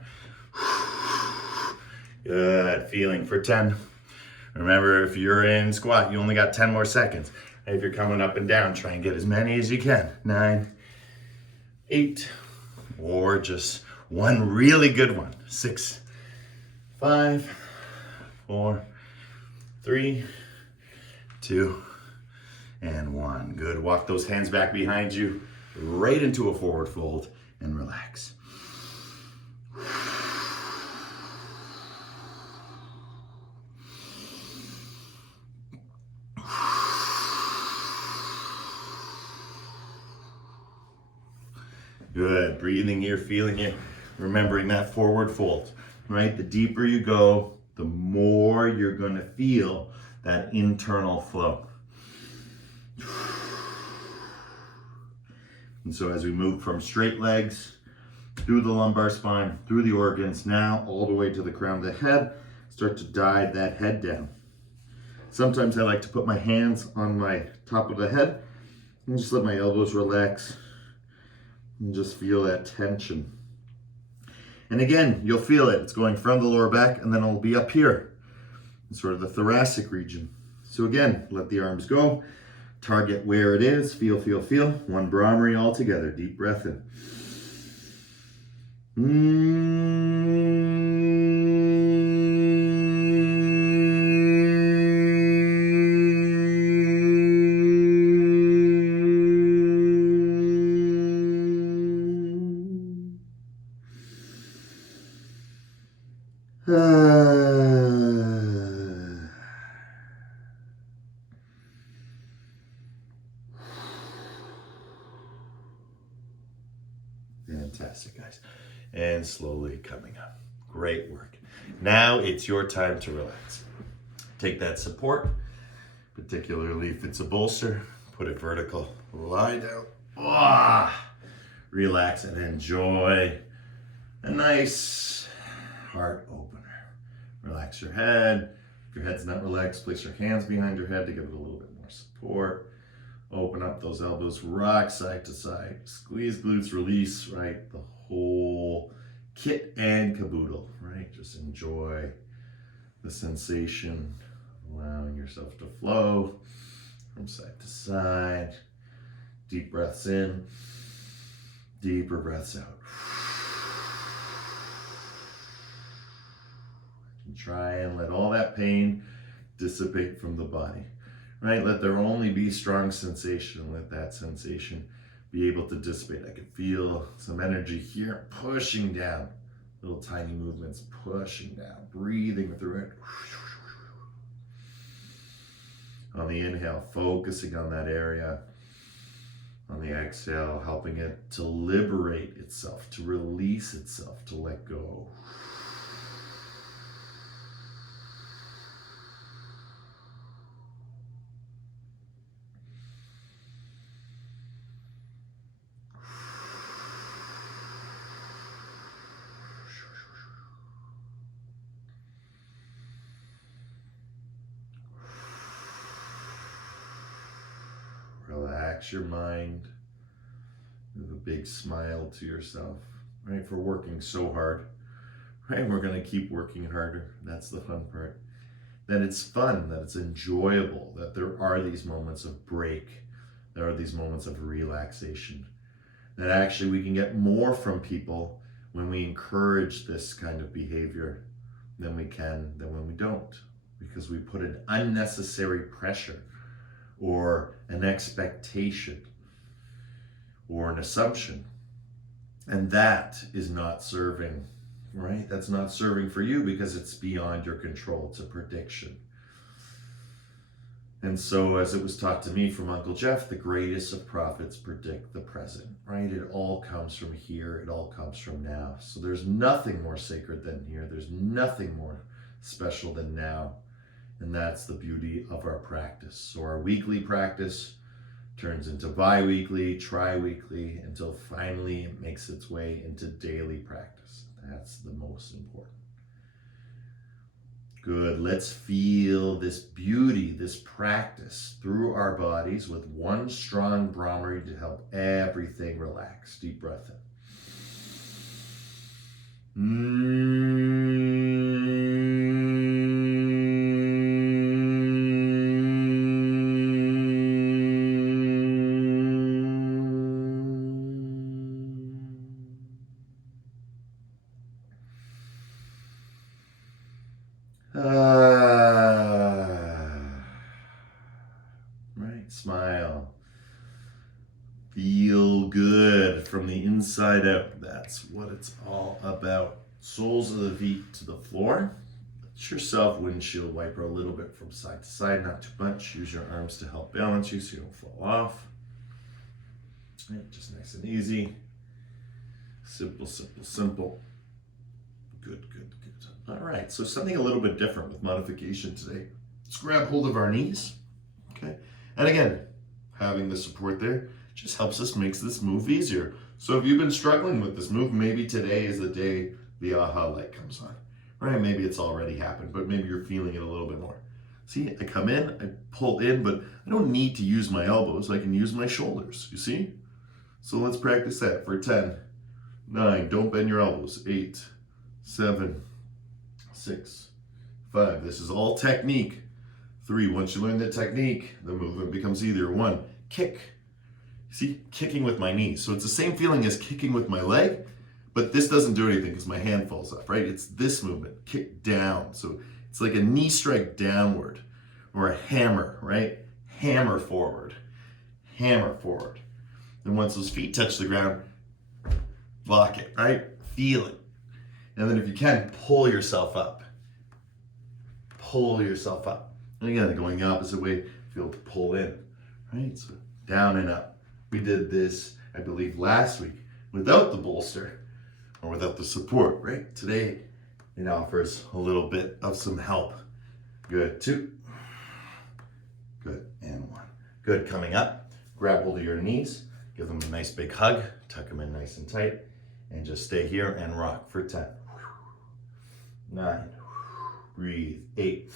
Good, feeling for 10. Remember, if you're in squat, you only got 10 more seconds. If you're coming up and down, try and get as many as you can. 9, 8, or just one really good one. 6, 5, 4, 3, 2, and 1. Good. Walk those hands back behind you, right into a forward fold, and relax. Good. Breathing here, feeling it, remembering that forward fold, right? The deeper you go, the more you're going to feel that internal flow. And so as we move from straight legs, through the lumbar spine, through the organs, now all the way to the crown of the head, start to dive that head down. Sometimes I like to put my hands on my top of the head and just let my elbows relax and just feel that tension. And again, you'll feel it. It's going from the lower back and then it'll be up here in sort of the thoracic region. So again, let the arms go. Target where it is. Feel, feel, feel. One Brahmari all together. Deep breath in. Fantastic, guys. And slowly coming up. Great work. Now it's your time to relax. Take that support, particularly if it's a bolster, put it vertical, lie down. Relax and enjoy a nice heart opener. Relax your head. If your head's not relaxed, place your hands behind your head to give it a little bit more support. Open up those elbows, rock side to side. Squeeze glutes, release, right? The whole kit and caboodle, right? Just enjoy the sensation, allowing yourself to flow from side to side. Deep breaths in, deeper breaths out. And try and let all that pain dissipate from the body. Right? Let there only be strong sensation. Let that sensation be able to dissipate. I can feel some energy here pushing down. Little tiny movements pushing down. Breathing through it. On the inhale, focusing on that area. On the exhale, helping it to liberate itself, to release itself, to let go. Relax your mind. Give a big smile to yourself, right? For working so hard, right? We're going to keep working harder. That's the fun part. That it's fun, that it's enjoyable, that there are these moments of break, there are these moments of relaxation, that actually we can get more from people when we encourage this kind of behavior than we can than when we don't, because we put an unnecessary pressure or an expectation or an assumption. And that is not serving, right? That's not serving for you because it's beyond your control. It's a prediction. And so as it was taught to me from Uncle Jeff, the greatest of prophets predict the present, right? It all comes from here. It all comes from now. So there's nothing more sacred than here. There's nothing more special than now. And that's the beauty of our practice. So our weekly practice turns into bi-weekly, tri-weekly, until finally it makes its way into daily practice. That's the most important. Good. Let's feel this beauty, this practice through our bodies with one strong Brahmari to help everything relax. Deep breath Right, smile. Feel good from the inside out. That's what it's all about. Soles of the feet to the floor. Let yourself windshield wiper a little bit from side to side, not too much. Use your arms to help balance you so you don't fall off. Right, just nice and easy. Simple, simple, simple. Good, good, good. All right, so something a little bit different with modification today. Let's grab hold of our knees, okay? And again, having the support there just helps us, makes this move easier. So if you've been struggling with this move, maybe today is the day the aha light comes on, right? Maybe it's already happened, but maybe you're feeling it a little bit more. See, I come in, I pull in, but I don't need to use my elbows. I can use my shoulders, you see? So let's practice that for 10, 9, don't bend your elbows, 8, 7, 6, 5. This is all technique. 3, once you learn the technique, the movement becomes easier. 1, kick. See, kicking with my knees. So it's the same feeling as kicking with my leg, but this doesn't do anything because my hand falls up, right? It's this movement, kick down. So it's like a knee strike downward or a hammer, right? Hammer forward, hammer forward. And once those feet touch the ground, block it, right? Feel it. And then if you can, pull yourself up. Pull yourself up. And again, going the opposite way, feel to pull in, right? So down and up. We did this, I believe, last week without the bolster or without the support, right? Today, it offers a little bit of some help. Good, 2. Good, and 1. Good, coming up. Grab hold of your knees. Give them a nice big hug. Tuck them in nice and tight. And just stay here and rock for 10. 9. Breathe. 8.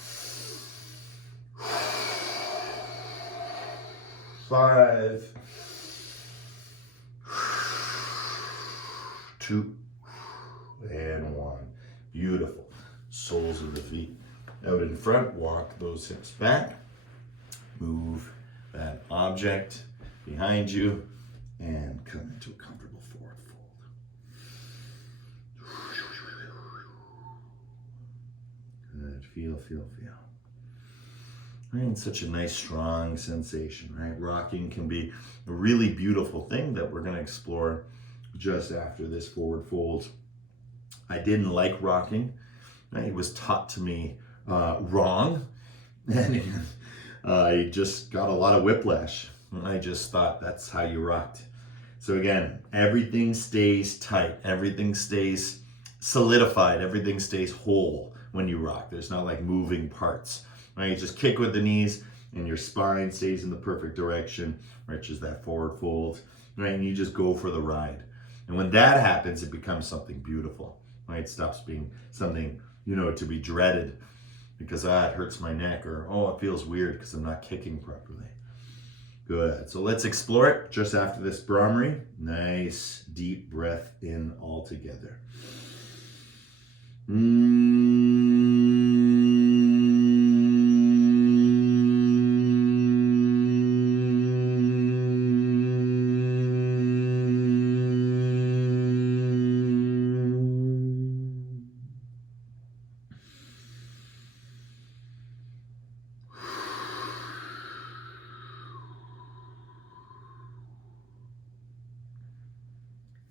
5. 2. And 1. Beautiful. Soles of the feet out in front. Walk those hips back. Move that object behind you and come into a comfortable forward fold. Good. Feel, feel, feel. And such a nice, strong sensation, right? Rocking can be a really beautiful thing that we're going to explore just after this forward fold. I didn't like rocking. Right? It was taught to me wrong. And I just got a lot of whiplash. I just thought that's how you rocked. So again, everything stays tight. Everything stays solidified. Everything stays whole when you rock. There's not like moving parts. Right? You just kick with the knees and your spine stays in the perfect direction, reaches that forward fold, right? And you just go for the ride. And when that happens, it becomes something beautiful, right? It stops being something, to be dreaded because, it hurts my neck, or, it feels weird because I'm not kicking properly. Good. So let's explore it just after this Brahmari. Nice deep breath in all together.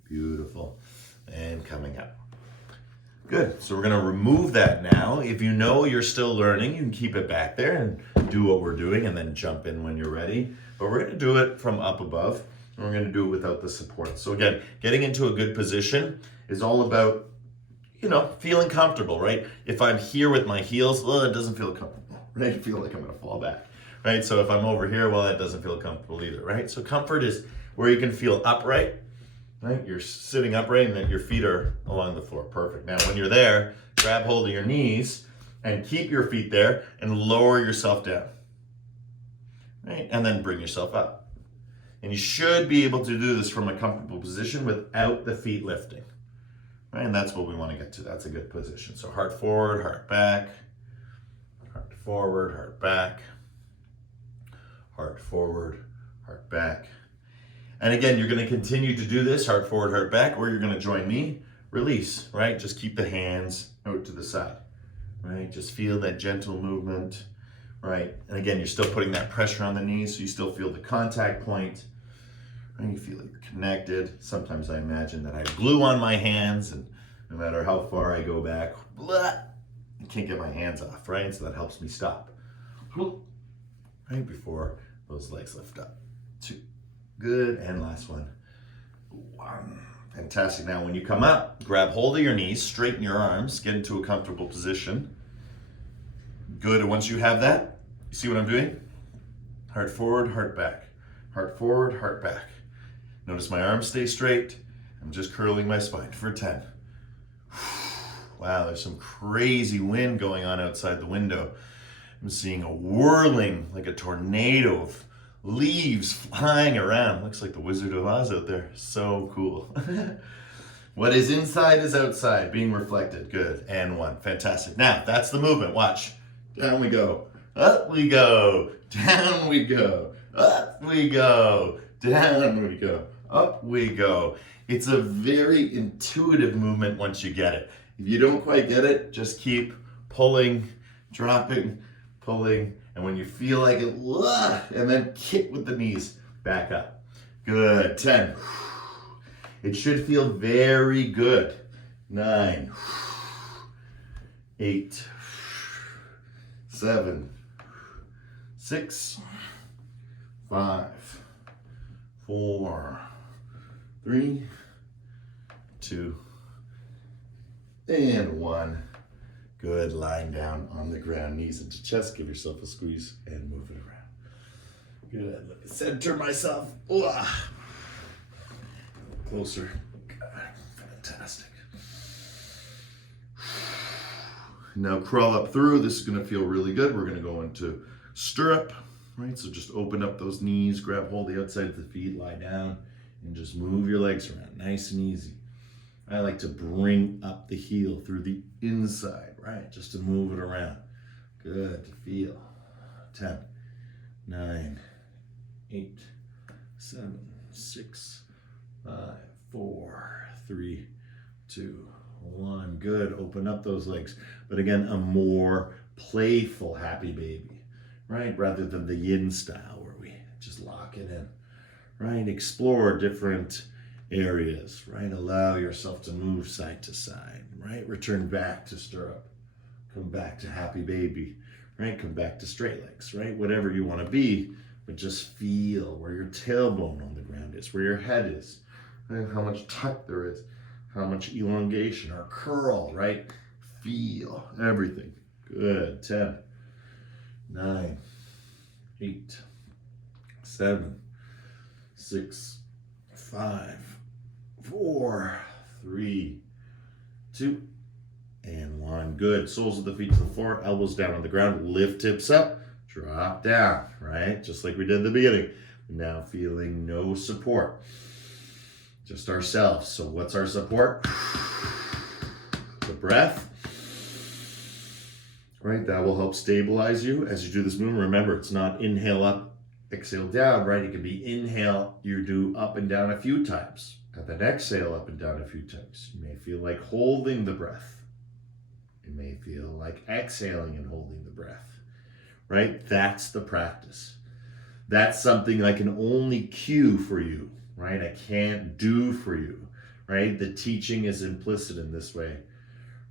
Beautiful. And coming up. Good. So we're going to remove that now. If you know you're still learning, you can keep it back there and do what we're doing and then jump in when you're ready. But we're going to do it from up above, and we're going to do it without the support. So again, getting into a good position is all about, feeling comfortable, right? If I'm here with my heels, it doesn't feel comfortable, right? I feel like I'm going to fall back, right? So if I'm over here, that doesn't feel comfortable either, right? So comfort is where you can feel upright, right? You're sitting upright and then your feet are along the floor. Perfect. Now, when you're there, grab hold of your knees and keep your feet there and lower yourself down, right? And then bring yourself up. And you should be able to do this from a comfortable position without the feet lifting, right? And that's what we want to get to. That's a good position. So heart forward, heart back, heart forward, heart back, heart forward, heart back. And again, you're going to continue to do this, heart forward, heart back, or you're going to join me. Release, right? Just keep the hands out to the side, right? Just feel that gentle movement, right? And again, you're still putting that pressure on the knees, so you still feel the contact point, right? You feel like you're connected. Sometimes I imagine that I have glue on my hands, and no matter how far I go back, I can't get my hands off, right? So that helps me stop, right before those legs lift up. 2. Good, and last one. 1. Fantastic. Now, when you come up, grab hold of your knees, straighten your arms, get into a comfortable position. Good, and once you have that, you see what I'm doing? Heart forward, heart back. Heart forward, heart back. Notice my arms stay straight. I'm just curling my spine for 10. Wow, there's some crazy wind going on outside the window. I'm seeing a whirling, like a tornado of leaves flying around. Looks like the Wizard of Oz out there. So cool. What is inside is outside, being reflected. Good. And 1. Fantastic. Now, that's the movement. Watch. Down we go. Up we go. Down we go. Up we go. Down we go. Up we go. It's a very intuitive movement once you get it. If you don't quite get it, just keep pulling, dropping, pulling, and when you feel like it, and then kick with the knees back up. Good. 10. It should feel very good. 9. 8. 7. 6. 5. 4. 3. 2. And 1. Good, lying down on the ground, knees into chest, give yourself a squeeze and move it around. Good, let me center myself. Closer, fantastic. Now crawl up through, this is gonna feel really good. We're gonna go into stirrup, right? So just open up those knees, grab hold of the outside of the feet, lie down, and just move your legs around, nice and easy. I like to bring up the heel through the inside, right? Just to move it around. Good to feel. 10, 9, 8, 7, 6, 5, 4, 3, 2, 1. Good. Open up those legs. But again, a more playful happy baby, right? Rather than the yin style where we just lock it in, right? Explore different areas, right? Allow yourself to move side to side, right? Return back to stirrup. Come back to happy baby, right? Come back to straight legs, right? Whatever you want to be, but just feel where your tailbone on the ground is, where your head is, right? How much tuck there is, how much elongation or curl, right? Feel everything. Good. 10, 9, 8, 7, 6, 5, 4, 3, 2, and 1. Good. Soles of the feet to the floor, elbows down on the ground, lift hips up, drop down, right? Just like we did in the beginning. Now feeling no support, just ourselves. So what's our support? The breath, right? That will help stabilize you as you do this movement. Remember, it's not inhale up, exhale down, right? It can be inhale, you do up and down a few times, and then exhale up and down a few times. You may feel like holding the breath. You may feel like exhaling and holding the breath, right? That's the practice. That's something I can only cue for you, right? I can't do for you, right? The teaching is implicit in this way,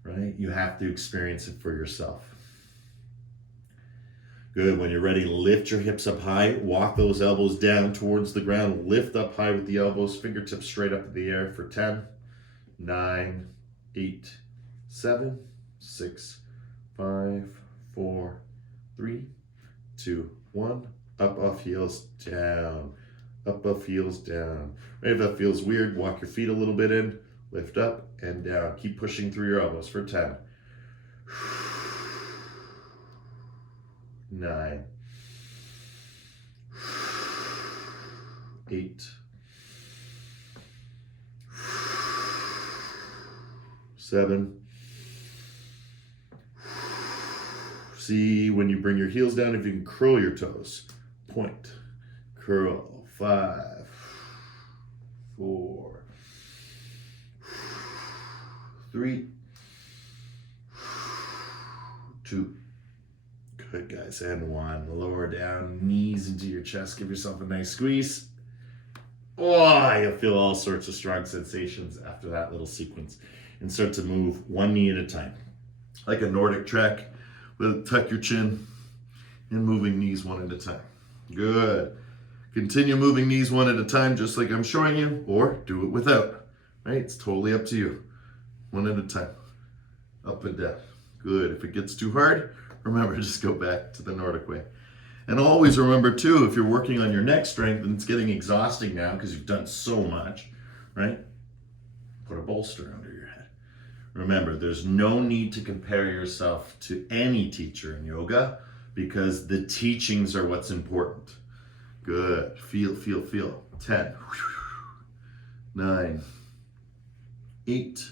right? You have to experience it for yourself. Good. When you're ready, lift your hips up high, walk those elbows down towards the ground, lift up high with the elbows, fingertips straight up in the air for 10, 9, 8, 7, 6, 5, 4, 3, 2, 1. Up off heels, down, Up, up, heels down. Right, if that feels weird, walk your feet a little bit in, lift up and down. Keep pushing through your elbows for 10. 9. 8. 7. See, when you bring your heels down, if you can curl your toes. Point. Curl. 5. 4. 3. 2. Good, guys. And 1. Lower down, knees into your chest. Give yourself a nice squeeze. Oh, you'll feel all sorts of strong sensations after that little sequence. And start to move one knee at a time. Like a Nordic trek. Tuck your chin and moving knees one at a time. Good. Continue moving knees one at a time, just like I'm showing you, or do it without. Right? It's totally up to you. One at a time. Up and down. Good. If it gets too hard, remember, just go back to the Nordic way. And always remember too, if you're working on your neck strength and it's getting exhausting now because you've done so much, right? Put a bolster under your head. Remember, there's no need to compare yourself to any teacher in yoga because the teachings are what's important. Good. Feel, feel, feel. 10. 9. 8.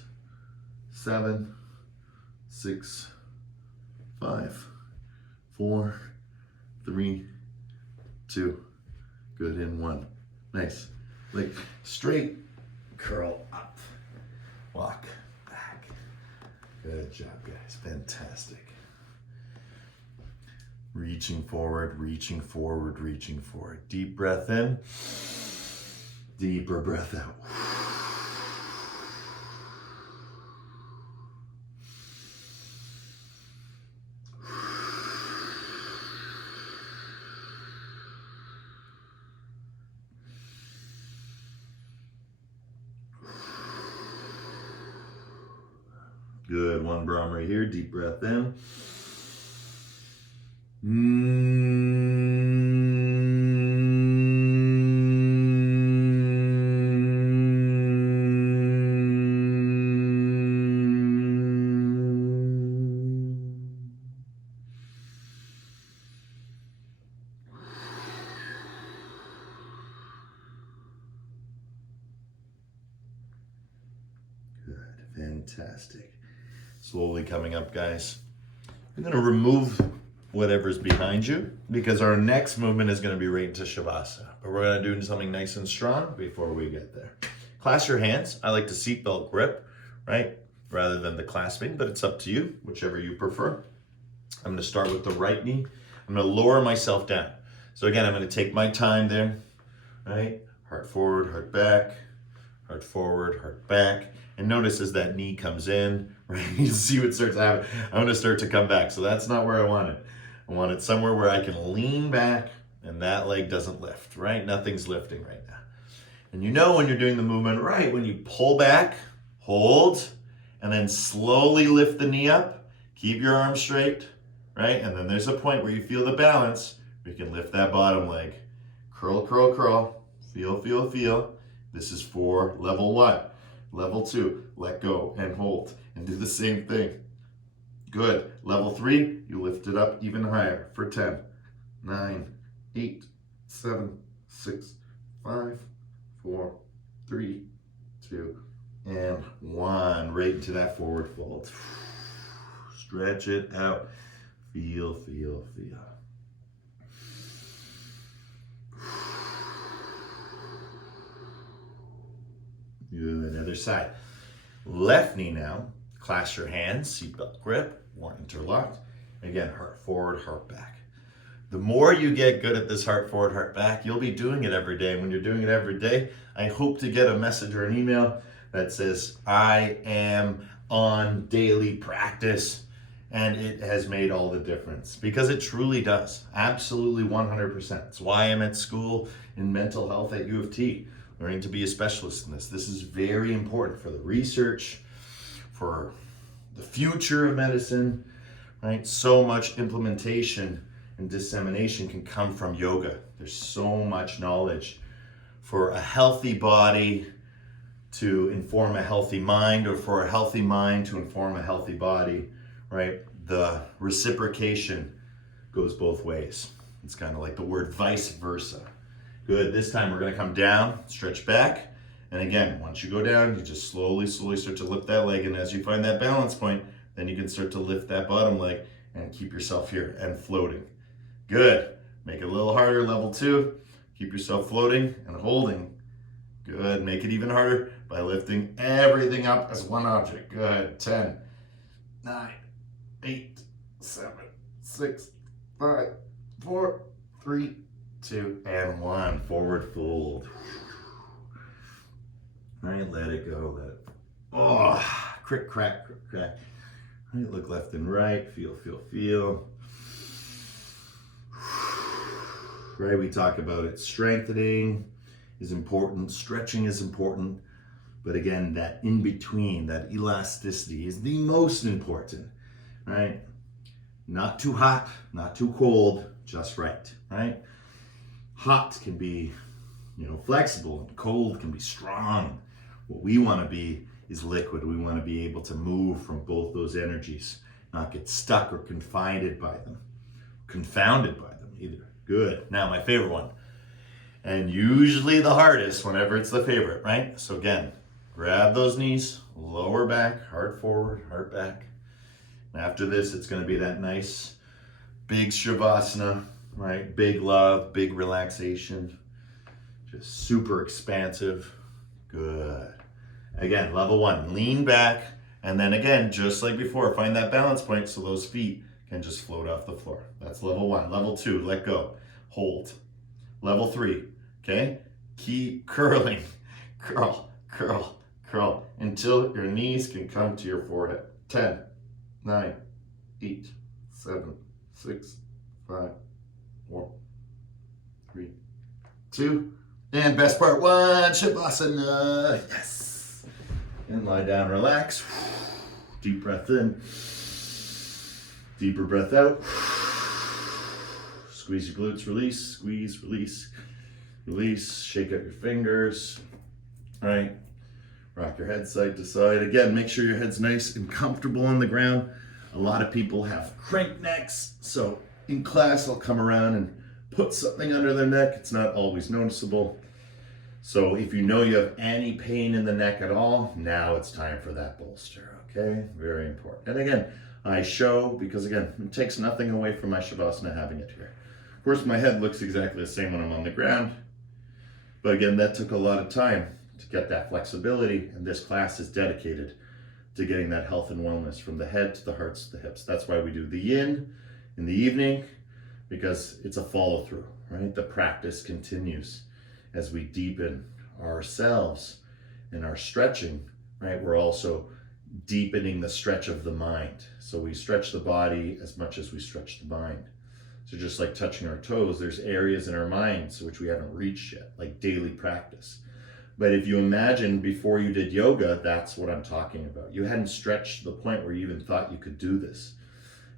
7. 6. 5. 4. 3. 2. Good. And 1. Nice. Like straight. Curl up. Walk. Good job, guys. Fantastic. Reaching forward, reaching forward, reaching forward. Deep breath in. Deeper breath out. Good. One Brahma here. Deep breath in. Good. Fantastic. Slowly coming up, guys. I'm going to remove whatever's behind you because our next movement is going to be right into Shavasana. But we're going to do something nice and strong before we get there. Clasp your hands. I like to seatbelt grip, right? Rather than the clasping, but it's up to you, whichever you prefer. I'm going to start with the right knee. I'm going to lower myself down. So again, I'm going to take my time there, right? Heart forward, heart back, heart forward, heart back. And notice as that knee comes in, right? You see what starts to happen. I'm going to start to come back. So that's not where I want it. I want it somewhere where I can lean back and that leg doesn't lift, right? Nothing's lifting right now. And you know when you're doing the movement right, when you pull back, hold, and then slowly lift the knee up, keep your arms straight, right? And then there's a point where you feel the balance, where you can lift that bottom leg. Curl, curl, curl. Feel, feel, feel. This is for level 1. Level 2, let go and hold and do the same thing. Good. Level 3, you lift it up even higher for 10, 9, 8, 7, 6, 5, 4, 3, 2, and 1. Right into that forward fold. Stretch it out. Feel, feel, feel. Good. Other side. Left knee now. Clasp your hands, seatbelt grip, one interlocked. Again, heart forward, heart back. The more you get good at this heart forward, heart back, you'll be doing it every day. And when you're doing it every day, I hope to get a message or an email that says, I am on daily practice. And it has made all the difference because it truly does. Absolutely 100%. It's why I'm at school in mental health at U of T, learning to be a specialist in this. This is very important for the research, for the future of medicine, right? So much implementation and dissemination can come from yoga. There's so much knowledge, for a healthy body to inform a healthy mind, or for a healthy mind to inform a healthy body, right? The reciprocation goes both ways. It's kind of like the word vice versa. Good. This time we're going to come down, stretch back. And again, once you go down, you just slowly start to lift that leg. And as you find that balance point, then you can start to lift that bottom leg and keep yourself here and floating. Good. Make it a little harder, level 2. Keep yourself floating and holding. Good. Make it even harder by lifting everything up as one object. Good. 10, 9, 8, 7, 6, 5, 4, 3, 2, and 1. Forward fold. All right, let it go. Let it. Oh, crick, crack, crick, crack. All right, look left and right. Feel. Right, we talk about it. Strengthening is important. Stretching is important. But again, that in between, that elasticity is the most important, right? Not too hot, not too cold, just right, right? Hot can be, flexible, and cold can be strong. What we want to be is liquid. We want to be able to move from both those energies, not get stuck or confounded by them either. Good. Now, my favorite one, and usually the hardest whenever it's the favorite, right? So again, grab those knees, lower back, heart forward, heart back. And after this, it's going to be that nice big Shavasana, right? Big love, big relaxation, just super expansive. Good. Again, level 1, lean back. And then again, just like before, find that balance point so those feet can just float off the floor. That's level 1. Level 2, let go, hold. Level 3, okay? Keep curling, curl, until your knees can come to your forehead. 10, 9, 8, 7, 6, 5, 4, 3, 2, and best part 1, Shavasana. Yes. And lie down, relax. Deep breath in. Deeper breath out. Squeeze your glutes, release, squeeze, release. Shake out your fingers. All right. Rock your head side to side. Again, make sure your head's nice and comfortable on the ground. A lot of people have crank necks. So in class, I'll come around and put something under their neck. It's not always noticeable. So if you know you have any pain in the neck at all, now it's time for that bolster, okay? Very important. And again, I show, because again, it takes nothing away from my Shavasana having it here. Of course, my head looks exactly the same when I'm on the ground. But again, that took a lot of time to get that flexibility, and this class is dedicated to getting that health and wellness from the head to the hearts to the hips. That's why we do the yin in the evening, because it's a follow through, right? The practice continues. As we deepen ourselves in our stretching, right, we're also deepening the stretch of the mind. So we stretch the body as much as we stretch the mind. So just like touching our toes, there's areas in our minds which we haven't reached yet, like daily practice. But if you imagine before you did yoga, that's what I'm talking about. You hadn't stretched to the point where you even thought you could do this.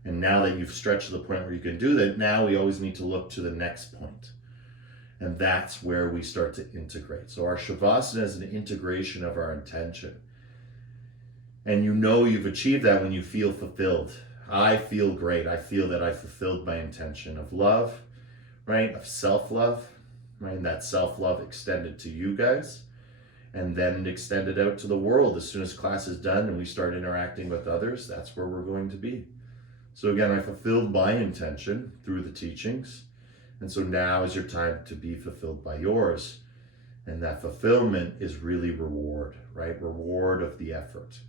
And now that you've stretched to the point where you can do that, now we always need to look to the next point. And that's where we start to integrate. So our Shavasana is an integration of our intention. And you've achieved that when you feel fulfilled. I feel great. I feel that I fulfilled my intention of love, right? Of self-love, right? And that self-love extended to you guys. And then it extended out to the world. As soon as class is done and we start interacting with others, that's where we're going to be. So again, I fulfilled my intention through the teachings. And so now is your time to be fulfilled by yours. And that fulfillment is really reward, right? Reward of the effort.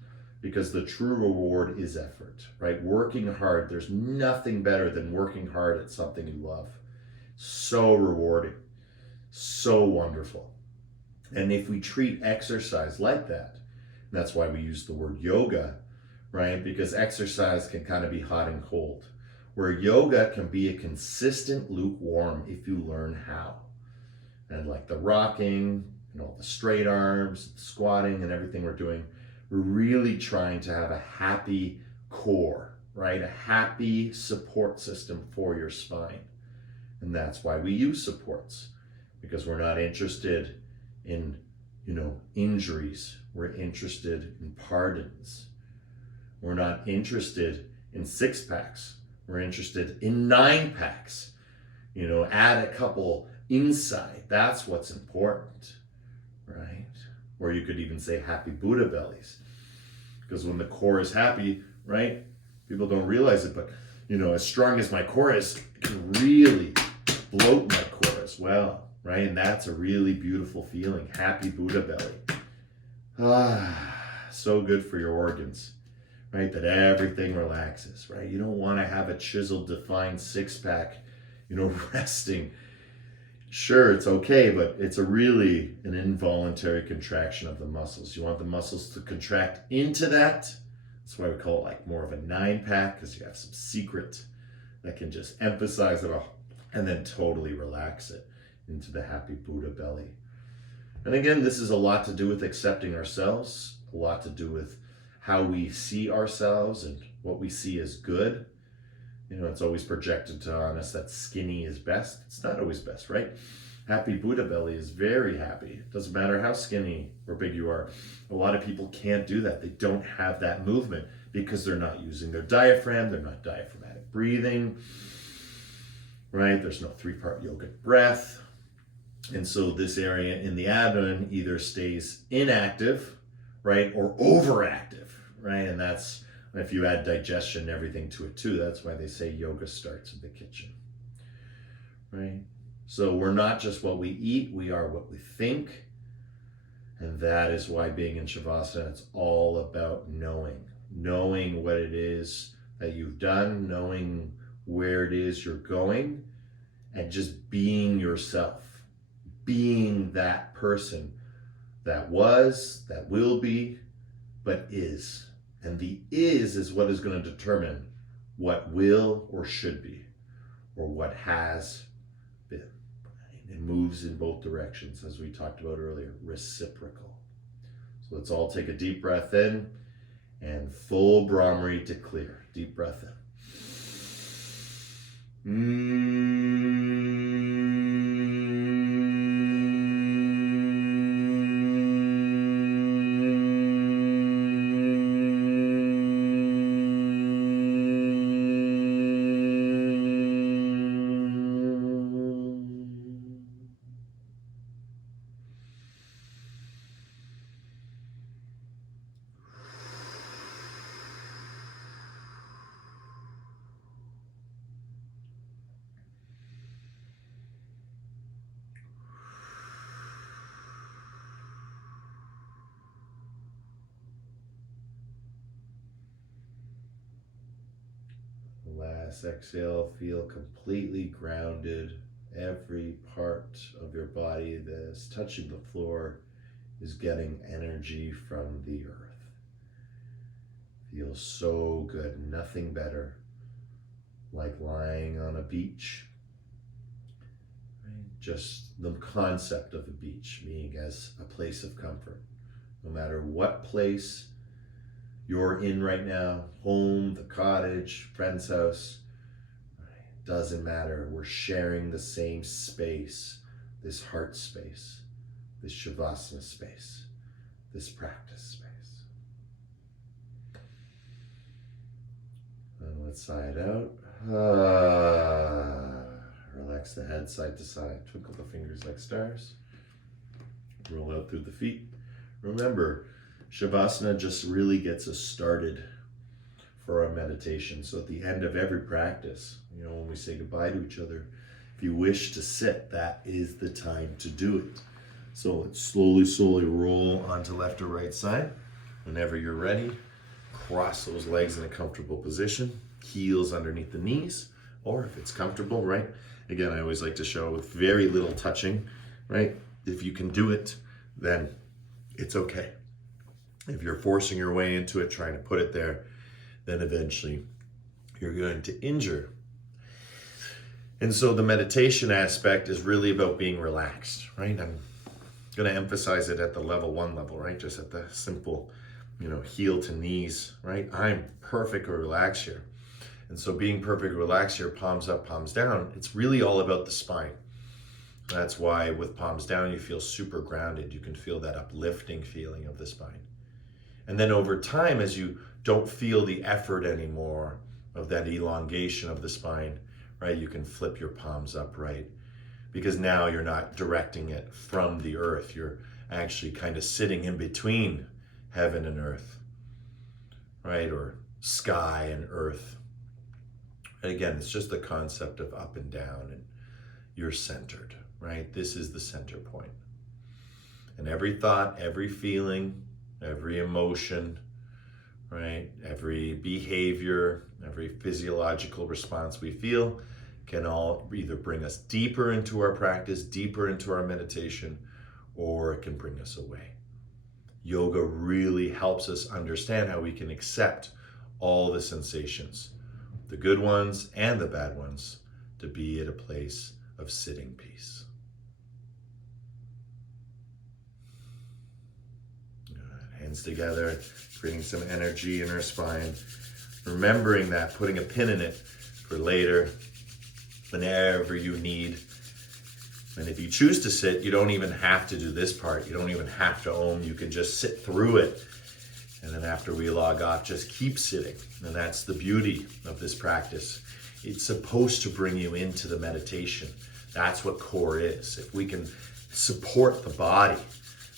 Because the true reward is effort, right? Working hard, there's nothing better than working hard at something you love. So rewarding, so wonderful. And if we treat exercise like that, that's why we use the word yoga, right? Because exercise can kind of be hot and cold. Where yoga can be a consistent lukewarm if you learn how. And like the rocking, the straight arms, the squatting, and everything we're doing, we're really trying to have a happy core, right? A happy support system for your spine. And that's why we use supports, because we're not interested in, injuries. We're interested in pardons. We're not interested in 6-packs. We're interested in 9-packs. Add a couple inside. That's what's important, right? Or you could even say happy Buddha bellies. Because when the core is happy, right? People don't realize it, but as strong as my core is, it can really bloat my core as well, right? And that's a really beautiful feeling. Happy Buddha belly. So good for your organs, right? That everything relaxes, right? You don't want to have a chiseled, defined 6-pack, resting. Sure, it's okay, but it's an involuntary contraction of the muscles. You want the muscles to contract into that. That's why we call it like more of a 9-pack, because you have some secret that can just emphasize it all and then totally relax it into the happy Buddha belly. And again, this is a lot to do with accepting ourselves, a lot to do with how we see ourselves and what we see as good. It's always projected on us that skinny is best. It's not always best, right? Happy Buddha belly is very happy. It doesn't matter how skinny or big you are. A lot of people can't do that. They don't have that movement because they're not using their diaphragm. They're not diaphragmatic breathing, right? There's no 3-part yogic breath. And so this area in the abdomen either stays inactive, right, or overactive, right? And that's, if you add digestion and everything to it too, that's why they say yoga starts in the kitchen, right? So we're not just what we eat, we are what we think. And that is why being in Shavasana, it's all about knowing what it is that you've done, knowing where it is you're going, and just being yourself, being that person that was, that will be, but is. And the is what is going to determine what will or should be, or what has been. It moves in both directions, as we talked about earlier, reciprocal. So let's all take a deep breath in and full Brahmari to clear. Deep breath in. Last exhale, feel completely grounded. Every part of your body that is touching the floor is getting energy from the earth. Feels so good. Nothing better like lying on a beach. Just the concept of a beach being as a place of comfort. No matter what place you're in right now, home, the cottage, friend's house, doesn't matter. We're sharing the same space, this heart space, this Shavasana space, this practice space. And let's sigh it out. Relax the head side to side. Twinkle the fingers like stars. Roll out through the feet. Remember, Shavasana just really gets us started for our meditation. So at the end of every practice, when we say goodbye to each other, if you wish to sit, that is the time to do it. So let's slowly roll onto left or right side. Whenever you're ready, cross those legs in a comfortable position, heels underneath the knees, or if it's comfortable, right? Again, I always like to show with very little touching, right? If you can do it, then it's okay. If you're forcing your way into it, trying to put it there, then eventually you're going to injure. And so the meditation aspect is really about being relaxed, right? I'm going to emphasize it at the level 1 level, right? Just at the simple, heel to knees, right? I'm perfectly relaxed here. And so being perfectly relaxed here, palms up, palms down, it's really all about the spine. That's why with palms down, you feel super grounded. You can feel that uplifting feeling of the spine. And then over time, as you don't feel the effort anymore of that elongation of the spine, right, you can flip your palms upright, because now you're not directing it from the earth. You're actually kind of sitting in between heaven and earth, right, or sky and earth. And again, it's just the concept of up and down, and you're centered, right? This is the center point. And every thought, every feeling, every emotion, right, every behavior, every physiological response we feel can all either bring us deeper into our practice, deeper into our meditation, or it can bring us away. Yoga really helps us understand how we can accept all the sensations, the good ones and the bad ones, to be at a place of sitting peace. Good. Hands together, creating some energy in our spine. Remembering that, putting a pin in it for later, whenever you need. And if you choose to sit, you don't even have to do this part. You don't even have to Om. You can just sit through it. And then after we log off, just keep sitting. And that's the beauty of this practice. It's supposed to bring you into the meditation. That's what core is. If we can support the body,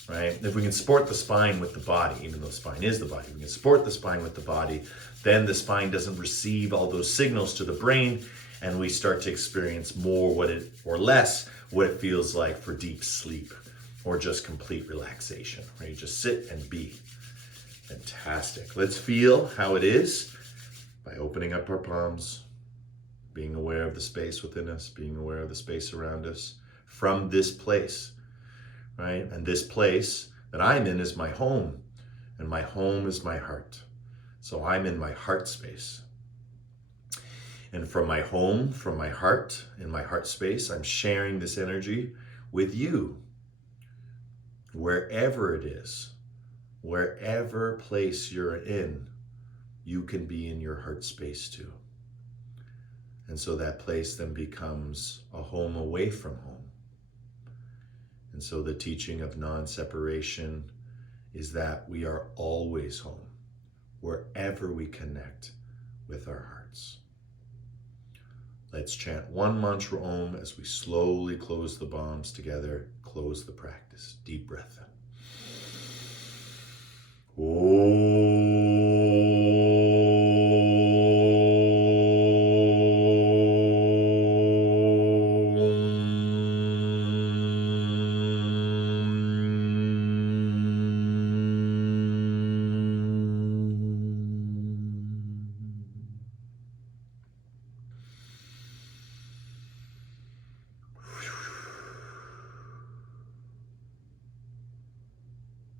right? If we can support the spine with the body, even though the spine is the body, we can support the spine with the body, then the spine doesn't receive all those signals to the brain, and we start to experience more or less what it feels like for deep sleep or just complete relaxation, right? You just sit and be. Fantastic. Let's feel how it is by opening up our palms, being aware of the space within us, being aware of the space around us from this place, right? And this place that I'm in is my home, and my home is my heart. So I'm in my heart space. And from my home, from my heart, in my heart space, I'm sharing this energy with you, wherever it is, wherever place you're in, you can be in your heart space too. And so that place then becomes a home away from home. And so the teaching of non-separation is that we are always home, wherever we connect with our hearts. Let's chant one mantra Om as we slowly close the palms together, close the practice. Deep breath in.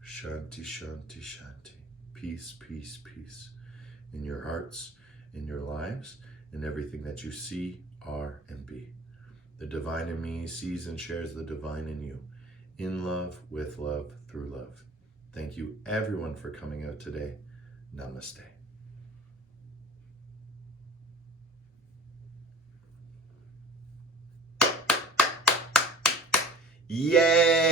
Shanti, shanti, shanti. Peace, peace, peace. In your hearts, in your lives, in everything that you see, are, and be. The divine in me sees and shares the divine in you. In love, with love, through love. Thank you everyone for coming out today. Namaste. Yay!